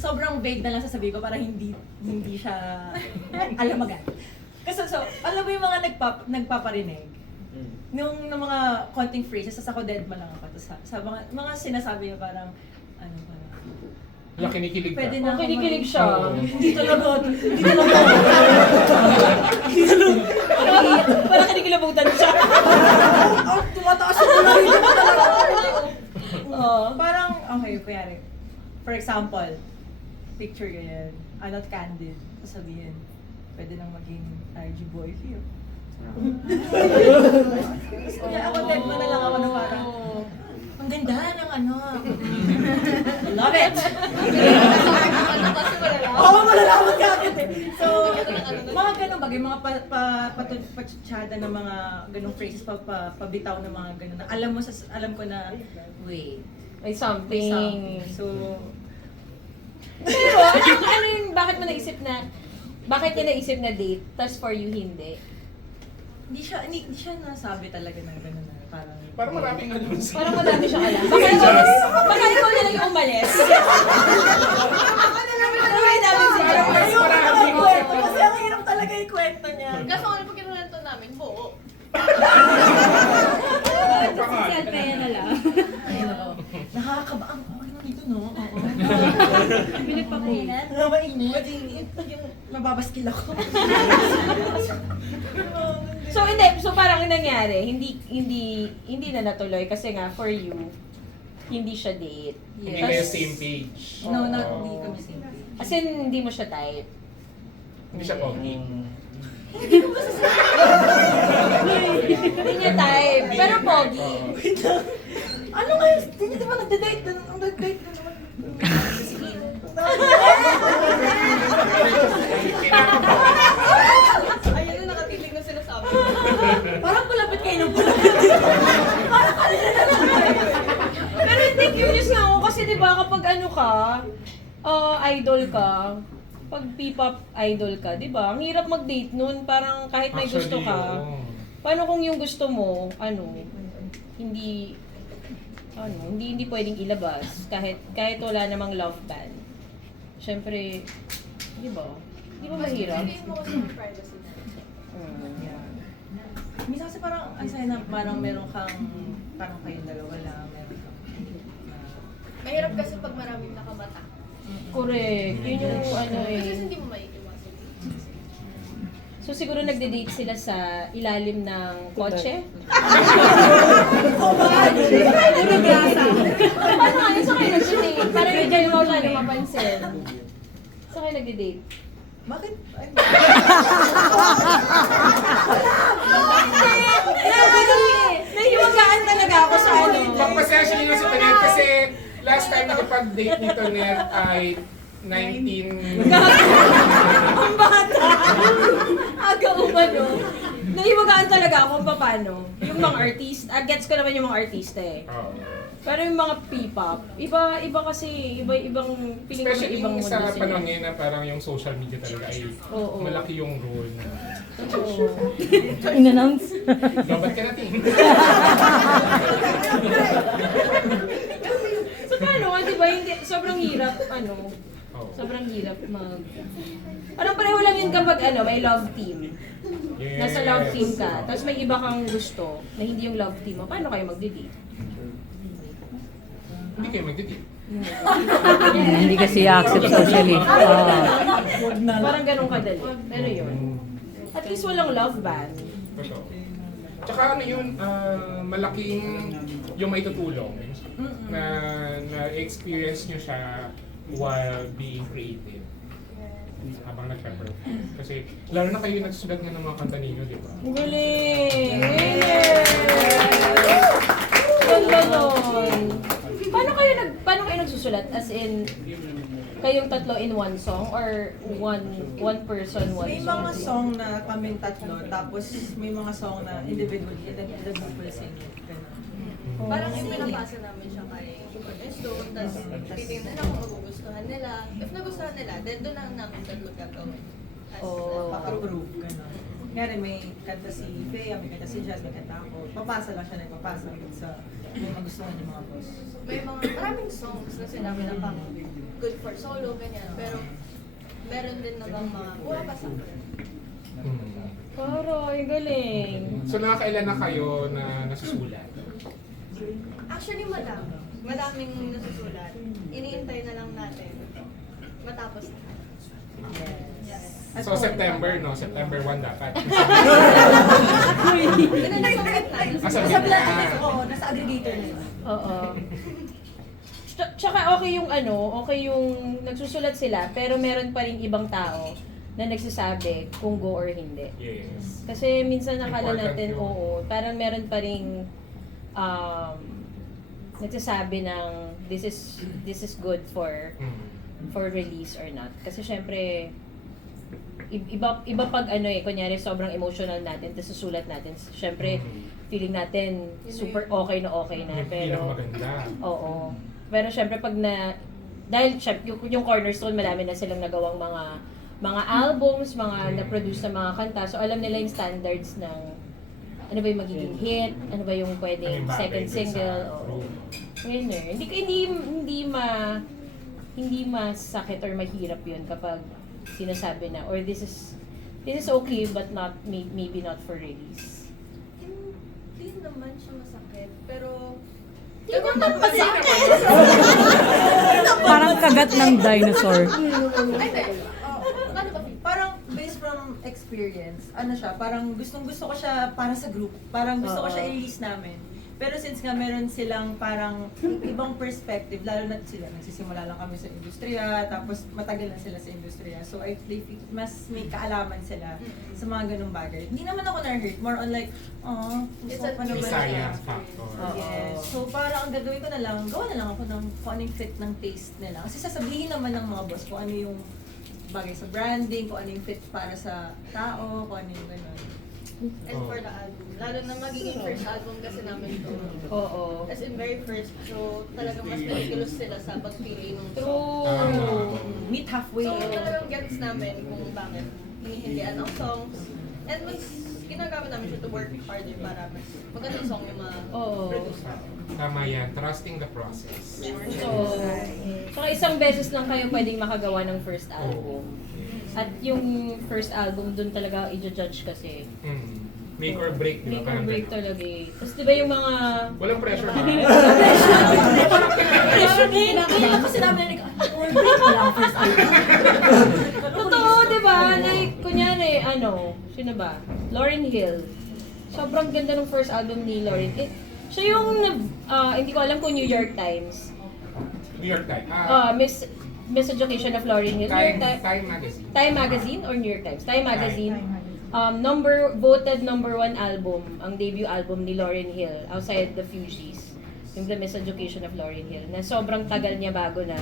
Sobrang vague na lang sasabihin ko para hindi siya alam agad. Kasi alam mo yung mga nagpaparinig nung mga konting phrases, sa ako dead man lang ako. Tapos sa mga sinasabi niya parang, Wala, kinikilig ka. pwede na ako Kinikilig siya. Hindi talaga. Parang kinikilabutan siya. Tumataas yung kulay niya talaga. Oo. Parang, okay, kuyari. For example, picture ganyan, not candid, sabihin, pwede nang maging RG boy feel. Kaya ako dead mo na lang ako na parang, ang ganda ng love it! Oo, malalaman ka agad eh. So, mga ganun bagay, mga patsyada ng mga ganung phrases, pabitaw ng mga ganun, na alam ko na, wait, May something. So, Pero, ano yung, bakit niya naisip na date, tas for you hindi? hindi siya nasabi talaga ng gano'n na parang... Parang maraming ano siya. Parang madami siyang alam. Baka ikaw na lang yung umalis. Ako na lang yung namin si Parang mas maraming kwento kasi ang hirap talaga yung kwento niya. Kaso ano pag kinuwento namin, buo. Selfie na lang. Ayun ako. Nakakabaang dito, no? Oo. Pinagpapainat. Mainit. Yung mababaskil ako. So parang nangyari, hindi na natuloy kasi nga for you, hindi siya date. Hindi kayo same page. No, hindi kami same page. As in, hindi mo siya type. Hindi siya pogi. Hindi niya type, pero pogi. Ano nga yun? Hindi ba nagde-date? Nagde-date na naman. Ayun na nakatilig na sinasabi. Parang palapit kayo ng palapit. Parang kanina na lang. Pero hindi curious na ako kasi di ba kapag ano ka, idol ka, pag P-pop idol ka, di ba? Ang hirap mag-date nun, parang kahit may gusto Actually, ka. oo. Paano kung yung gusto mo, hindi pwedeng ilabas kahit wala namang love band. Siyempre, di ba? Di ba mahirap? Sabihin mo kasi may privacy na. Minsan kasi parang, ang saya na parang meron kang, parang kayong dalawa lang, meron kang, Mahirap kasi pag maraming nakamata. Correct. Yun yung Kasi eh. hindi mo maiiwasan. So siguro nagde-date sila sa ilalim ng kotse? Paano nga yun? Saan kayo nagde-date? Parang hindi kayo wala na mapansin. Saan kayo nagde-date? bakit? Ay, Nahiwagaan talaga ako sa ano. Magpasensya niyo si Tanet kasi Last time nakipag-date nito net ay 19... Ang bata! Aga umano. Nahiwagaan talaga ako kung paano. Yung mga artista, gets ko naman yung mga artista eh. Oo. Pero yung mga P-pop, iba kasi, ibang, feeling ko Especially ibang sa mundo sila. panahon ngayon na parang yung social media talaga ay Oo. malaki yung role na Oo. In-announce. babat ka natin. So paano nga, di ba? Hindi, sobrang hirap, Oo. sobrang hirap Parang pareho lang yun kapag may love team. Yes. Nasa love team ka, tapos may iba kang gusto na hindi yung love team mo, paano kayo magdi-date? Hindi kayo magdidate. Hindi kasi accept socially. Parang ganun kadali. Pero yun. At least walang love ban. Totoo. Tsaka ano yun, malaking yung may tutulong na na-experience nyo siya while being creative. Habang nagpe-perform. Kasi lalo na kayo nagsusulat nga ng mga kanta ninyo, di ba? Ang galing! Ganda nun. Paano kayo nagsusulat? As in, kayong tatlo in one song or one person, one May song? mga song na kaming tatlo, tapos may mga song na individually, and then the group will sing it. Ganun. Parang ipinapasa namin siya kay Stone, tapos titignan nila kung magugustuhan nila. If nagustuhan nila, then doon lang namin tatlo gagawin. As Paka-approve, gano'n. Kaya rin may kanta si Fea, may kanta si Jazz, may kanta ako. Papasa lang siya na ipapasa sa may magustuhan yung mga boss. may maraming songs na sinabi na pang good for solo, ganyan. Pero meron din namang mga pumapasa. Aroy, galing. So nakakailan na kayo na nasusulat? Actually, madaming nasusulat. Iniintay na lang natin matapos na. So September, no? September 1 dapat. Nasa nasa aggregator na yun. Oo. Tsaka okay yung nagsusulat sila, pero meron pa rin ibang tao na nagsasabi kung go or hindi. Yes. Kasi minsan nakala Important natin, yun. oo, parang meron pa rin nagsasabi ng this is good for release or not. Kasi syempre, iba pag kunyari sobrang emotional natin, tapos susulat natin, syempre, feeling natin super okay na. Hindi Pero, lang maganda. oo. Pero syempre pag dahil syempre, yung Cornerstone, marami na silang nagawang mga albums, mga na-produce na mga kanta. So alam nila yung standards ng ano ba yung magiging hit, ano ba yung pwedeng Ano yung bagay second dun single. sa Oo. group. Winner. Hindi masakit or mahirap yun kapag sinasabi na, or this is okay but maybe not for release. Hindi naman siya masakit, pero Parang kagat ng dinosaur. Parang based from experience, parang gustong-gusto ko siya para sa group. Parang gusto ko siya i-release namin. Pero since nga meron silang parang ibang perspective, lalo na sila, nagsisimula lang kami sa industriya, tapos matagal na sila sa industriya. So they feel mas may kaalaman sila sa mga ganung bagay. Hindi naman ako na-hurt, more on like, It's gusto a pa naman Science siya. factor. Yes. So parang ang gagawin ko na lang, gawa na lang ako ng kung ano yung fit ng taste nila. Kasi sasabihin naman ng mga boss kung ano yung bagay sa branding, kung ano yung fit para sa tao, kung ano yung gano'n. and for the album. Lalo na magiging first album kasi namin ito. Oo. As in very first, so talagang mas meticulous sila sa pagpili ng song. True. Meet halfway. So talagang gets namin kung bakit hinihindihan ang songs. And mas ginagamit namin siya to work harder para mas magandang song yung Oo. ma-produce. Tama yan. Trusting the process. So, saka isang beses lang kayo pwedeng makagawa ng first album. At yung first album, dun talaga i-judge kasi. Make or break, di ba? Make or Parang break ganun. talaga eh. Tapos di ba yung mga... Walang pressure ha? Pressure din. Kaya kasi namin or break lang first album. Totoo, di ba? Like, kunyari, sino ba? Lauryn Hill. Sobrang ganda ng first album ni Lauryn. Siya yung, hindi ko alam kung New York Times. New York Times. Miss Education of Lauryn Hill. New York Time Magazine. Time Magazine or New York Times? Time Magazine. Voted number 1 album, ang debut album ni Lauryn Hill outside the Fugees. Yung The Miseducation of Lauryn Hill, na sobrang tagal niya bago na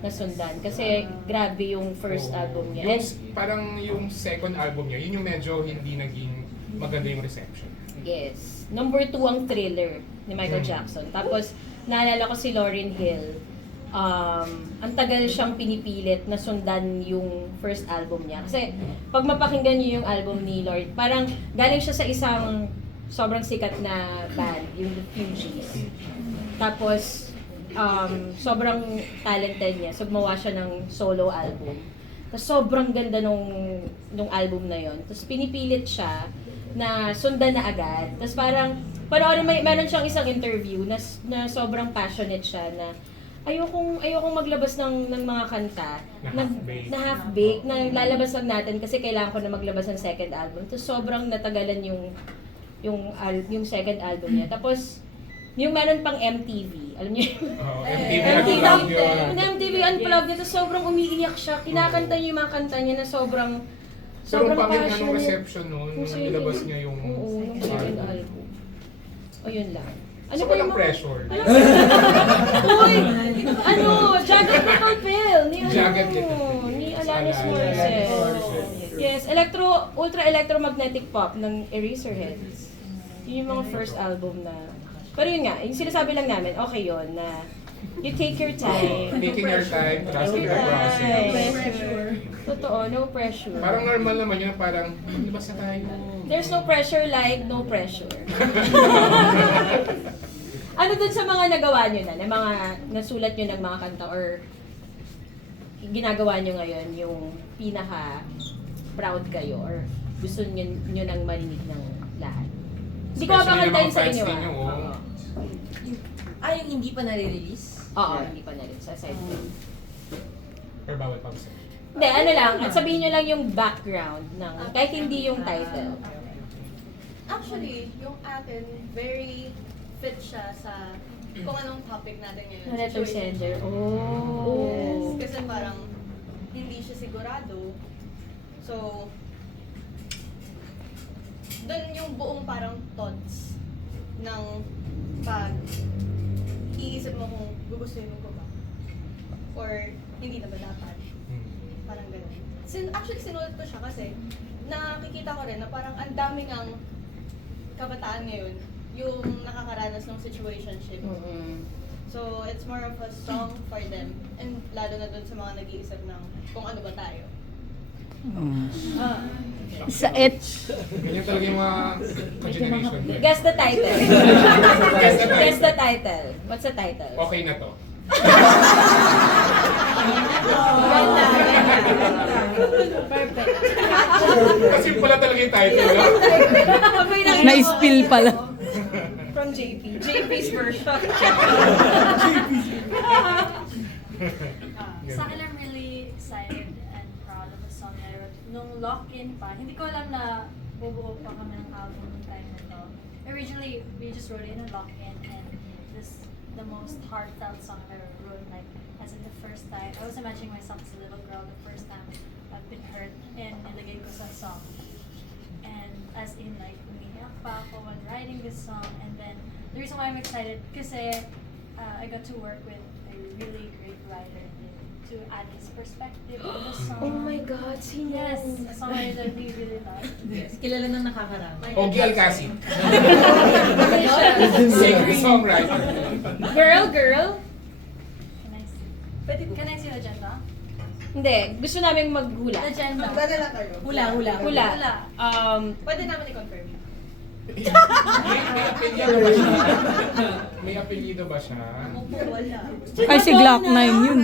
nasundan. Kasi grabe yung first album niya. Yung, And, parang yung second album niya, yun yung medyo hindi naging maganda yung reception. yes. Number 2 ang Thriller ni Michael Jackson. Tapos, naalala ko si Lauryn Hill, ang tagal siyang pinipilit na sundan yung first album niya. Kasi, pag mapakinggan niyo yung album ni Lauryn, parang galing siya sa isang sobrang sikat na band, yung The Fugees. Tapos, sobrang talented niya. So, gumawa siya ng solo album. Tapos, sobrang ganda nung album na yon. Tapos, pinipilit siya na sundan na agad. Tapos, parang, meron siyang isang interview na sobrang passionate siya na ayokong maglabas ng mga kanta na half-baked, na lalabas lang natin kasi kailangan ko na maglabas ng second album. Tapos, sobrang natagalan yung second album niya. Tapos, yung meron pang MTV. Alam niyo yun? MTV MTV, Unplugged yun. MTV Unplugged nito, sobrang umiiyak siya. Kinakanta niya yung mga kanta niya na sobrang Pero pangit nga nung passionate. reception nun, nung nilabas niya yung Oo, yung second album. O yun lang. So, ba walang yung mga- pressure. Uy! Jagged Little Pill! Jagged Little Pill. Ni Alanis Morissette. Yes, ultra-electromagnetic pop ng Eraserheads. Yun yung mga first album na... Pero yun nga, yung sinasabi lang namin, okay yun, na you take your time. Taking your time, trusting the Take your process. time. Totoo, no pressure. Parang normal naman yun, parang, libas na tayo. There's no pressure like no pressure. Ano dun sa mga nagawa nyo na mga nasulat nyo ng mga kanta or ginagawa nyo ngayon yung pinaka proud kayo or gusto nyo nang marinig ng lahat? Hindi ko Especially mapakantayin ng mga sa fans inyo ninyo, oh. Yung hindi pa nare-release? Oo, hindi pa na rin sa side ko. Or bawal pa sa. Hindi, ano lang, at sabihin nyo lang yung background ng, kahit hindi yung title. Actually, yung atin, very fit siya sa kung anong topic natin ngayon. No letter sender. Yes, Oh. kasi parang hindi siya sigurado. So, doon yung buong parang thoughts ng pag iisip mo kung gugustuhin mo ba or hindi na ba dapat. Parang gano'n. Actually, sinulat ko siya kasi nakikita ko rin na parang ang daming ang kabataan ngayon yung nakakaranas ng situationship. So, it's more of a song for them. And lalo na dun sa mga nag-iisip ng kung ano ba tayo. Sa it. Ganyan talaga yung mga ka-generation. Guess the title. Guess the title. Guess the title. What's the title? Okay na to. Ganda, ganda. Perfect. Kasi pala talaga yung title. No? Na-spill pala. From JP. JP's version. Sa akin, I'm really excited and proud of the song I wrote. Nung lock-in pa, hindi ko alam na bubuo pa kami ng album ng time na to. Originally, we just wrote it in a lock-in and this the most heartfelt song I ever wrote. Like, as in the first time, I was imagining myself as a little girl the first time I've been hurt and nilagay ko sa song. And as in, like, umiyak pa ako when writing this song. And then, the reason why I'm excited, kasi I got to work with a really great writer to add his perspective on the song. Oh my God, sino? Yes, a songwriter that we really love. Yes, kilala na nakakarami. Ogie Alcacid. Singer, Singer-songwriter. girl? Can I see? Can I see the agenda? Hindi, gusto namin maghula. The agenda. Gana lang kayo. Hula. Hula. Pwede namin i-confirm. May apelyido ba siya? Wala. Ay, si Glock 9 yun.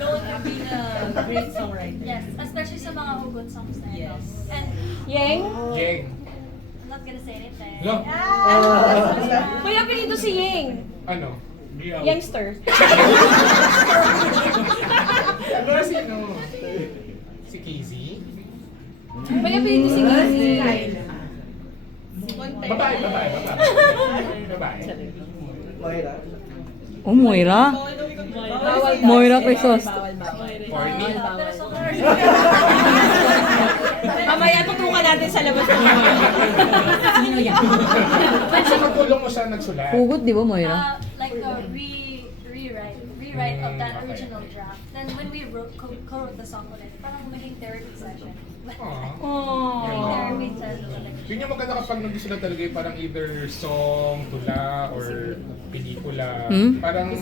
Known to be a great songwriter. Yes, especially sa mga hugot songs na ito. Yes. And Yeng? Jeng. I'm not gonna say anything. Lo. May apelido si Yeng. Ano? Youngster. Ano sino? Si Kizzy? May apelido si Kizzy. Babae. Moira. Oh, Moira? Bawal daw. Moira Crisostomo. Corny? Pero so far, Mamaya tutukan natin natin sa labas ng Sino yan? Sa magulong mo siya nagsulat. Hugot, di ba, Moira? Like a rewrite of that original draft. Then when we co-wrote the song ulit, parang maging therapy session. Maging therapy session ulit. Yun yung maganda kapag nagsusulat talaga yung parang either song, tula, or pelikula. Parang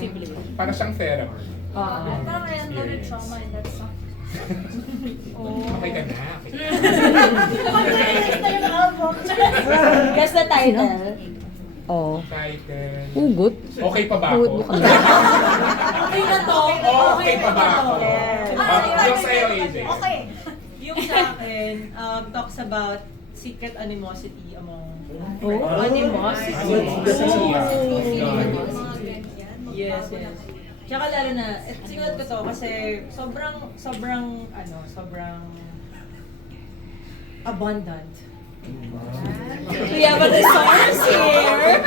siyang therapy. Parang I unloaded trauma in that song. Okay ka na. Okay. Guess the title. Oo. Title. Hugot? Okay pa ba Hugot ako? mo ka na. Okay na to. Okay pa ba ako? Yung sa'yo, AJ. Okay. Yung sa akin, talks about secret animosity among Animosity. Yes, yes. Tsaka lalo na, sinulat ko to kasi sobrang abundant. We have a resource here.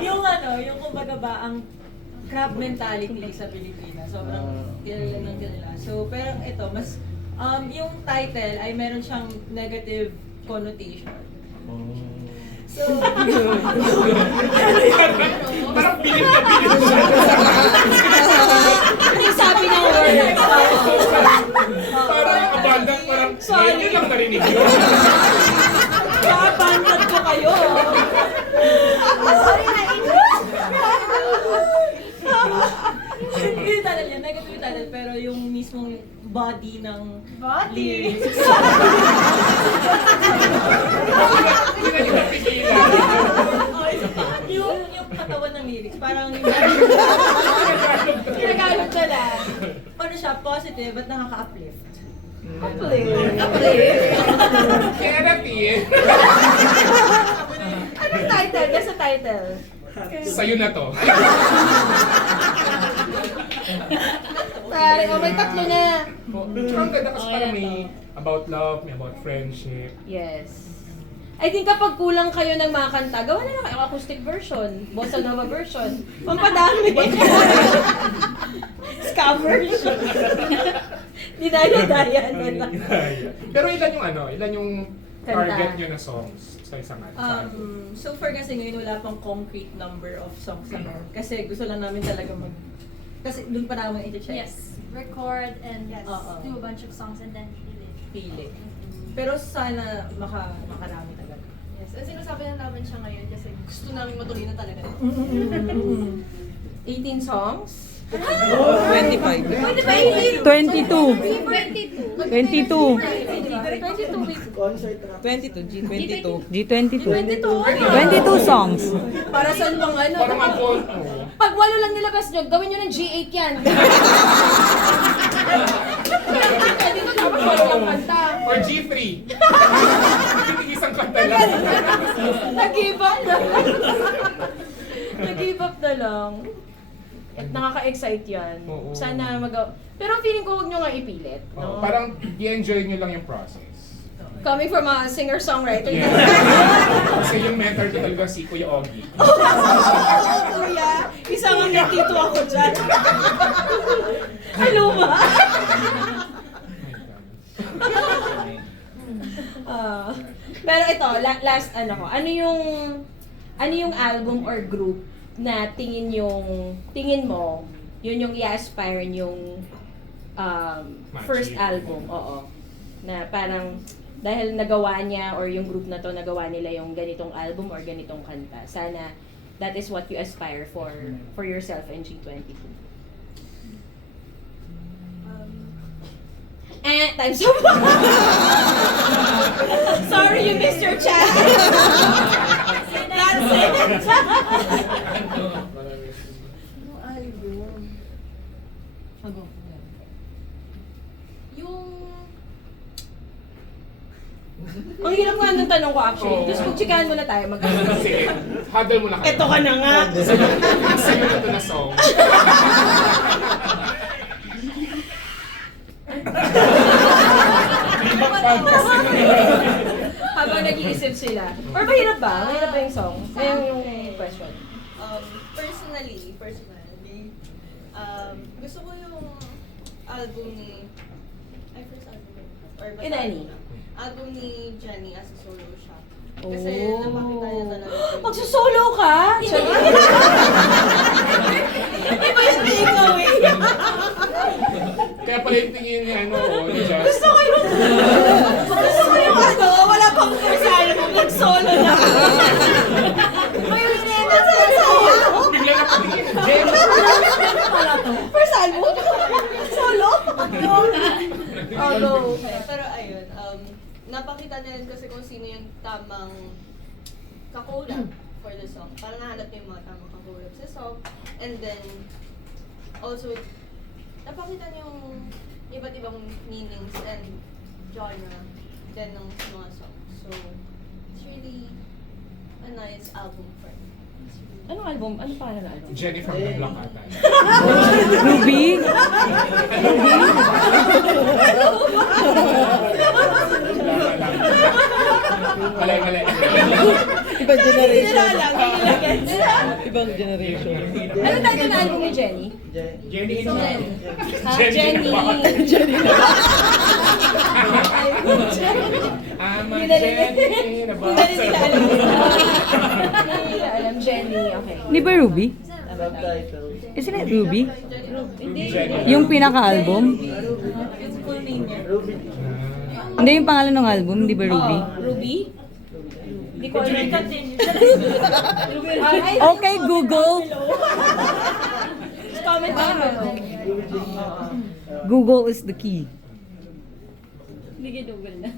yung kumbaga ba, ang crab mentality sa Pilipinas. Sobrang kilala ng kilala. So, pero ito, mas, yung title ay meron siyang negative connotation. So, Parang bilib na bilib siya. Ano yung sabi ng words? Parang abandang, parang sorry lang narinig yun. Abandoned ko kayo. Sorry na hindi title yan, negative title, pero yung mismong body ng lyrics. yung katawan ng lyrics, parang yung Ginagalog na lang. ano siya, positive at nakaka-uplift. Therapy eh. Anong title? Guess the title. Sa'yo na to. Pare, may tatlo na. Tsaka ang ganda kasi parang may about love, may about friendship. Yes. I think kapag kulang kayo ng mga kanta, gawa na lang kayo acoustic version, bossa nova version, pampadami. Ska version. Dinaya-daya na lang. Pero ilan yung Kanta. target nyo na songs sa isang album? So far kasi ngayon wala pang concrete number of songs na meron. Kasi gusto lang namin talaga kasi doon pa namin i-check. Yes, record and Oo. do a bunch of songs and then Pili. Pero sana makarami talaga. Yes, and sinasabi na namin siya ngayon kasi gusto namin matuloy na talaga. 18 songs? 25. 22. 22. 22. 22. 22 songs. Para saan pang ano? Parang ang goal ko. Pag 8 lang nilabas nyo, gawin nyo ng G8 yan. Pwede ko dapat 8 lang kanta. Or G3. Hindi isang kanta lang. Nag-give up na lang. Nag-give up na lang. At nakaka-excite yan. Oo. Sana pero feeling ko huwag nyo nga ipilit. No? Parang i-enjoy nyo lang yung process. Coming from a singer-songwriter. Yeah. Kasi yung mentor ko talaga si Kuya Ogie. Kuya, isang ang natito ako dyan. Hello ba? Pero ito, last ko, ano yung album or group na tingin mo, yun yung i-aspire yung first album, oo. Na parang dahil nagawa niya or yung group na to nagawa nila yung ganitong album or ganitong kanta. Sana that is what you aspire for yourself in G22. Time's up. Sorry, you missed your chance. That's it. Ang hirap nga nung tanong ko actually. Oo. Tapos pag-chikahan muna tayo Kasi, huddle mo na kayo. Eto ka na nga. Sa'yo na ito na song. Habang nag-iisip sila. Or mahirap ba? Mahirap ba yung song? Yung question. Personally, gusto ko yung album ni... Ay, first album ba? Or basta In any. album ni Jenny as a solo siya. Oh. Kasi napakita niya talaga. Magsusolo ka? Iba yung takeaway. Kaya pala yung tingin ni ano, ni Just. Gusto ko yung ano, wala pang first album, nag-solo na. Bigla na patingin. Jem! First album? Solo? Pero ayun, napakita niya rin kasi kung sino yung tamang kakulab for the song. Parang nahanap niya yung mga tamang kakulab sa song. And then, also, napakita niya yung iba't ibang meanings and genre din ng mga songs. So, it's really a nice album for me. Anong album? Ano pa na album? Jenny from the Block ata. Ruby? Mali. Ibang generation. Ibang generation. Ano tayo na album ni Jenny? Jenny in Ha? Jenny. Jenny. I'm a Jenny in a box. Hindi nila alam. Jenny, okay. Di ba Ruby? Subtitle. Isn't it Ruby? Jenny. Yung pinaka-album? Yung full name niya. Ruby. Hindi yung pangalan ng album, di ba Ruby? Ruby? Hindi ko alam. Continue. Okay, Google. Comment down below. Google is the key. Hindi ginugol na.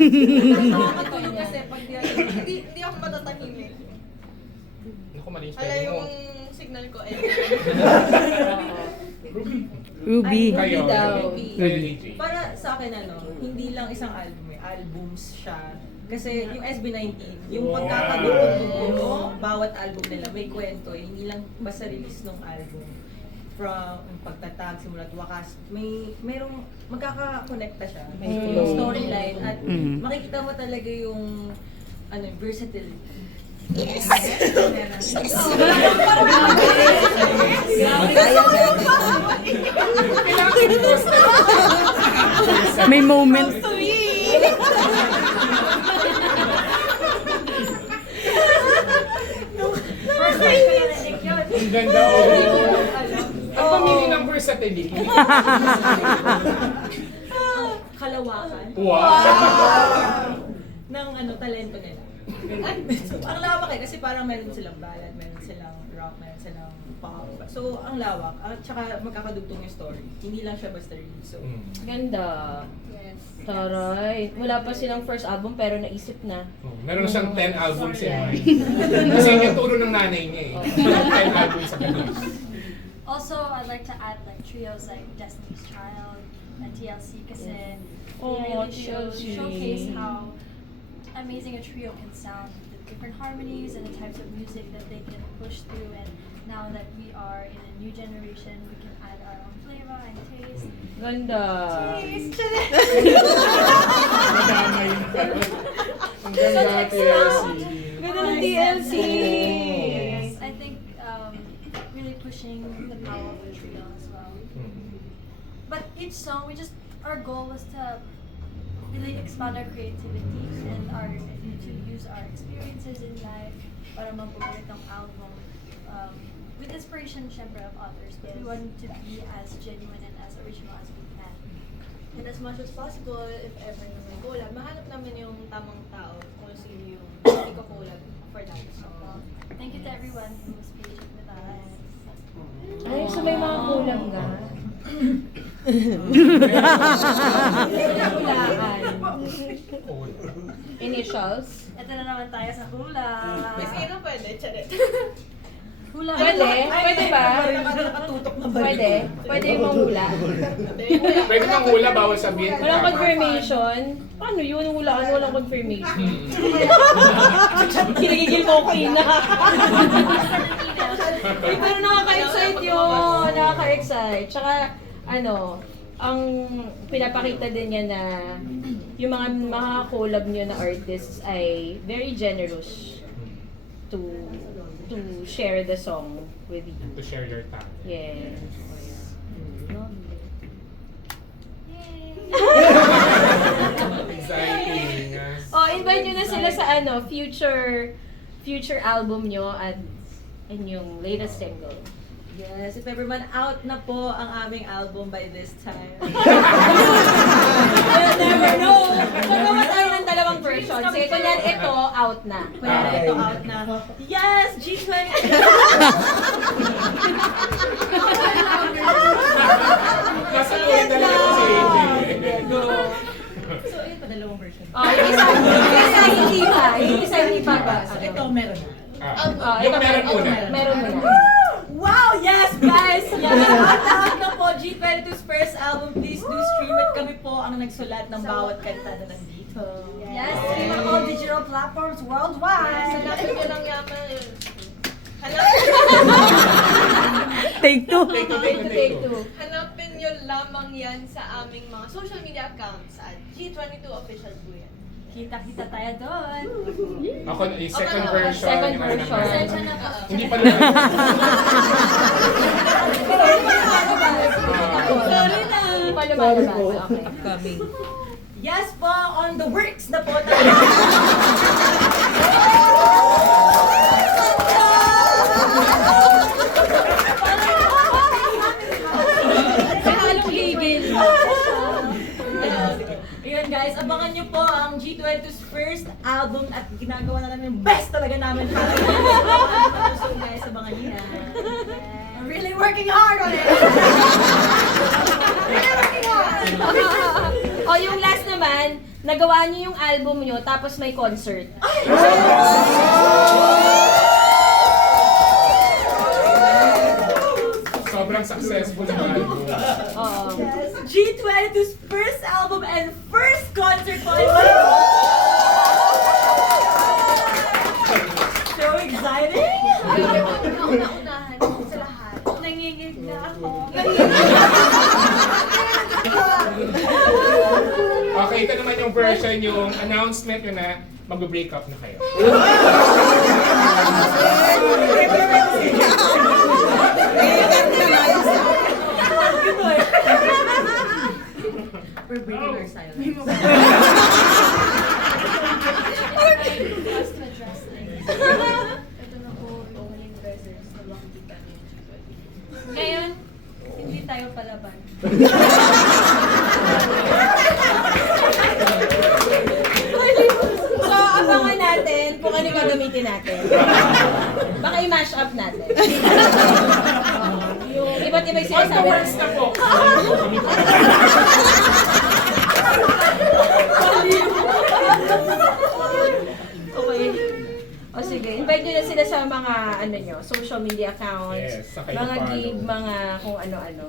Nakakatulog kasi pag hindi ako matatahimik. Naku, mali yung Hala spelling mo. yung signal ko eh. Ruby. Kayo. daw. Kayo, DJ. Para sa akin hindi lang isang album albums siya. Kasi yung SB19, yung pagkakadugo bawat album nila may kwento eh. Hindi lang basta release ng album. From yung pagtatag, simula't wakas, merong magkakakonekta siya. Yung storyline at makikita mo talaga yung versatility. May moment. Ang ganda o. Ang pamili ng versatility. Kalawakan Wow! ng talento nila. Ang lawak kasi parang meron silang ballad, meron silang rock, meron silang pop. So, ang lawak. At saka magkakadugtong yung story. Hindi lang siya basta release. So, Ganda. Yes. Taray. Wala pa silang first album pero naisip na. Oh, meron siyang 10 albums in mind. Kasi yun yung turo ng nanay niya eh. 10 albums sa kanya. Also, I'd like to add like trios like Destiny's Child and TLC kasi they really showcase how amazing a trio can sound, the different harmonies and the types of music that they can push through. And now that we are in a new generation, we can add our own flavor and taste. Ganda. Madama yun. Ang ganda TLC. Ganda ng TLC. Yes, I think really pushing the power of the trio as well. But each song, our goal was to really expand our creativity and to use our experiences in life para mabuo itong album with inspiration syempre of others. But we want to be as genuine and as original as we can. And as much as possible, if ever na may collab, mahanap namin yung tamang tao kung sino yung ikakulab for that song. Thank you to everyone who was patient with us. Ay, so may mga kulang na. Initials? Ito na naman tayo sa hula. Sino pwede? Charet. Hula. Pwede? Pwede ba? Pwede? Pwede yung manghula? Pwede kang hula, bawal sabihin. Walang confirmation? Paano yun? Hulaan, walang confirmation. Kinagigil mo ko ina. Pero nakaka-excite yun. Nakaka-excite. Tsaka, ang pinapakita din niya na yung mga collab niyo na artists ay very generous to share the song with you. To share your talent. Yes. ano, future album nyo at inyong latest single. Yes, if ever man out na po ang aming album by this time. We'll never know. Magawa tayo ng dalawang version. Sige, kunyan ito, out na. Kunyari ito out na. Yes, G20! Nasa tuwid na lang si AJ. So, ito, dalawang version. Oh, yung isa hindi pa. Yung isa hindi pa ba? So, ito, meron na. Yung meron muna. Meron mo na. Wow! Yes, guys! Yes! Out na po, G22's first album. Please do stream it. Kami po ang nagsulat ng bawat kanta na nandito. Yes, stream on all digital platforms worldwide. Hanapin nyo lang yaman. Take two. Take two. Hanapin nyo lamang yan sa aming mga social media accounts at G22 official po yan. Kita-kita tayo doon. Ako na, yung second version. Second yung ano version. naman. Pasensya na po. Hindi pa naman. Sorry na. Hindi pa lumalabas. Okay. Coming. Yes po, on the works na po tayo. Sa halong gigil. Ayun guys, abangan nyo po ang G22's first album at ginagawa na namin yung best talaga namin para sa inyo. So guys, abangan nyo yan. I'm really working hard on it! Really working hard! O yung last naman, nagawa niyo yung album niyo tapos may concert. Sobrang successful yung album. Oo. Yes, G22's first album and first concert po. So exciting! Grabe po, nauna-unahan sa lahat. Nanginginig na ako. Okay, ito naman yung version, yung announcement yun na mag-break up na kayo. We're breaking our silence. Ito na po yung huling beses na makikita niyo yung G22. Ngayon, hindi tayo palaban. So, abangan natin kung ano gagamitin natin. Baka i-mash up natin. Yung iba't iba yung On the sinasabi. works na po! Okay. O sige, invite nyo na sila sa mga ano nyo, social media accounts, Yes, sa kayo mga follow. gig, mga kung ano-ano.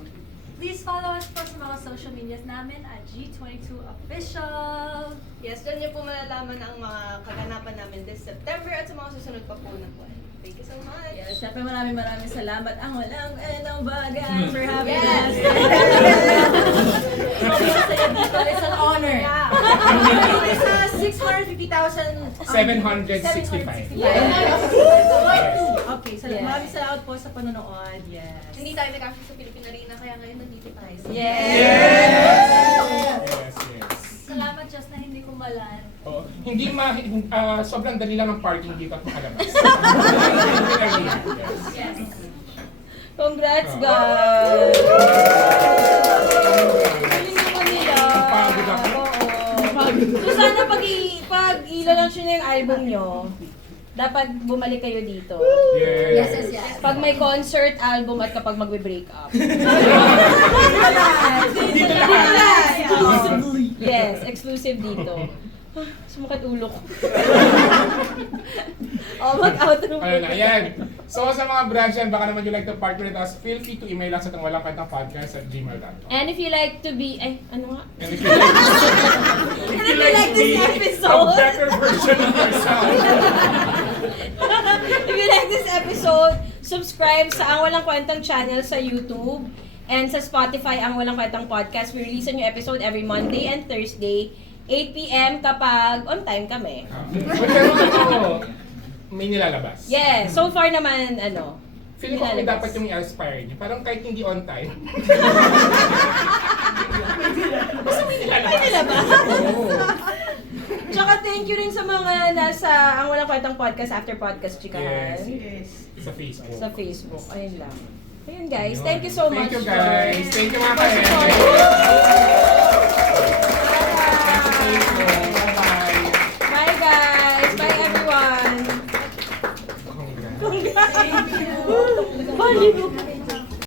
Please follow us po sa mga social medias namin at G22 Official. Yes, dyan niyo po malalaman ang mga kaganapan namin this September at sa mga susunod pa po na buwan. Thank you so much! Yeah, syempre maraming salamat ang walang ng bagay for having Yes. us. It's an honor. It's 650,000. 765. Okay, so Yes. maraming salamat po sa panonood. Yes. Hindi tayo nag-action sa Philippine Arena kaya ngayon nandito tayo. Yes! Yes, yes. Salamat just na hindi kumalan. Oh, hindi sobrang dali lang ang parking dito at makalabas. Yes. Congrats, guys! Galing naman nila. Pagod ako. Oo. So sana pag i-launch nyo na yung album nyo, dapat bumalik kayo dito. Yes. Pag may concert, album, at kapag magbe-break up. Dito lahat. Yes, exclusive dito. Sumakit ulo ko. Mag-outro. Ano na, yan. So sa mga branch yan, baka naman you like to partner with us, feel free to email us at ang walang kwentang podcast at gmail.com. And if you like to be, ano nga? And if you like to be a better version of yourself. If you like this episode, subscribe sa Ang Walang Kwentang channel sa YouTube and sa Spotify, Ang Walang Kwentang Podcast. We release a new episode every Monday and Thursday, 8 p.m. kapag on time kami. Pero ano, may nilalabas. Yeah, so far naman, Feel ko kung nilalabas. dapat yung i-aspire niyo. Parang kahit hindi on time. Basta may nilalabas. May nilalabas? Oo. Tsaka thank you rin sa mga nasa Ang Walang Kwentang Podcast after podcast, chikahan. Yes. Sa Facebook. Sa Facebook. Ayun lang. Ayun guys, thank you so much. Thank you guys. Thank you mga ka-Ed. Bye-bye. Bye guys. Bye everyone. Congrats. Congrats. Thank you.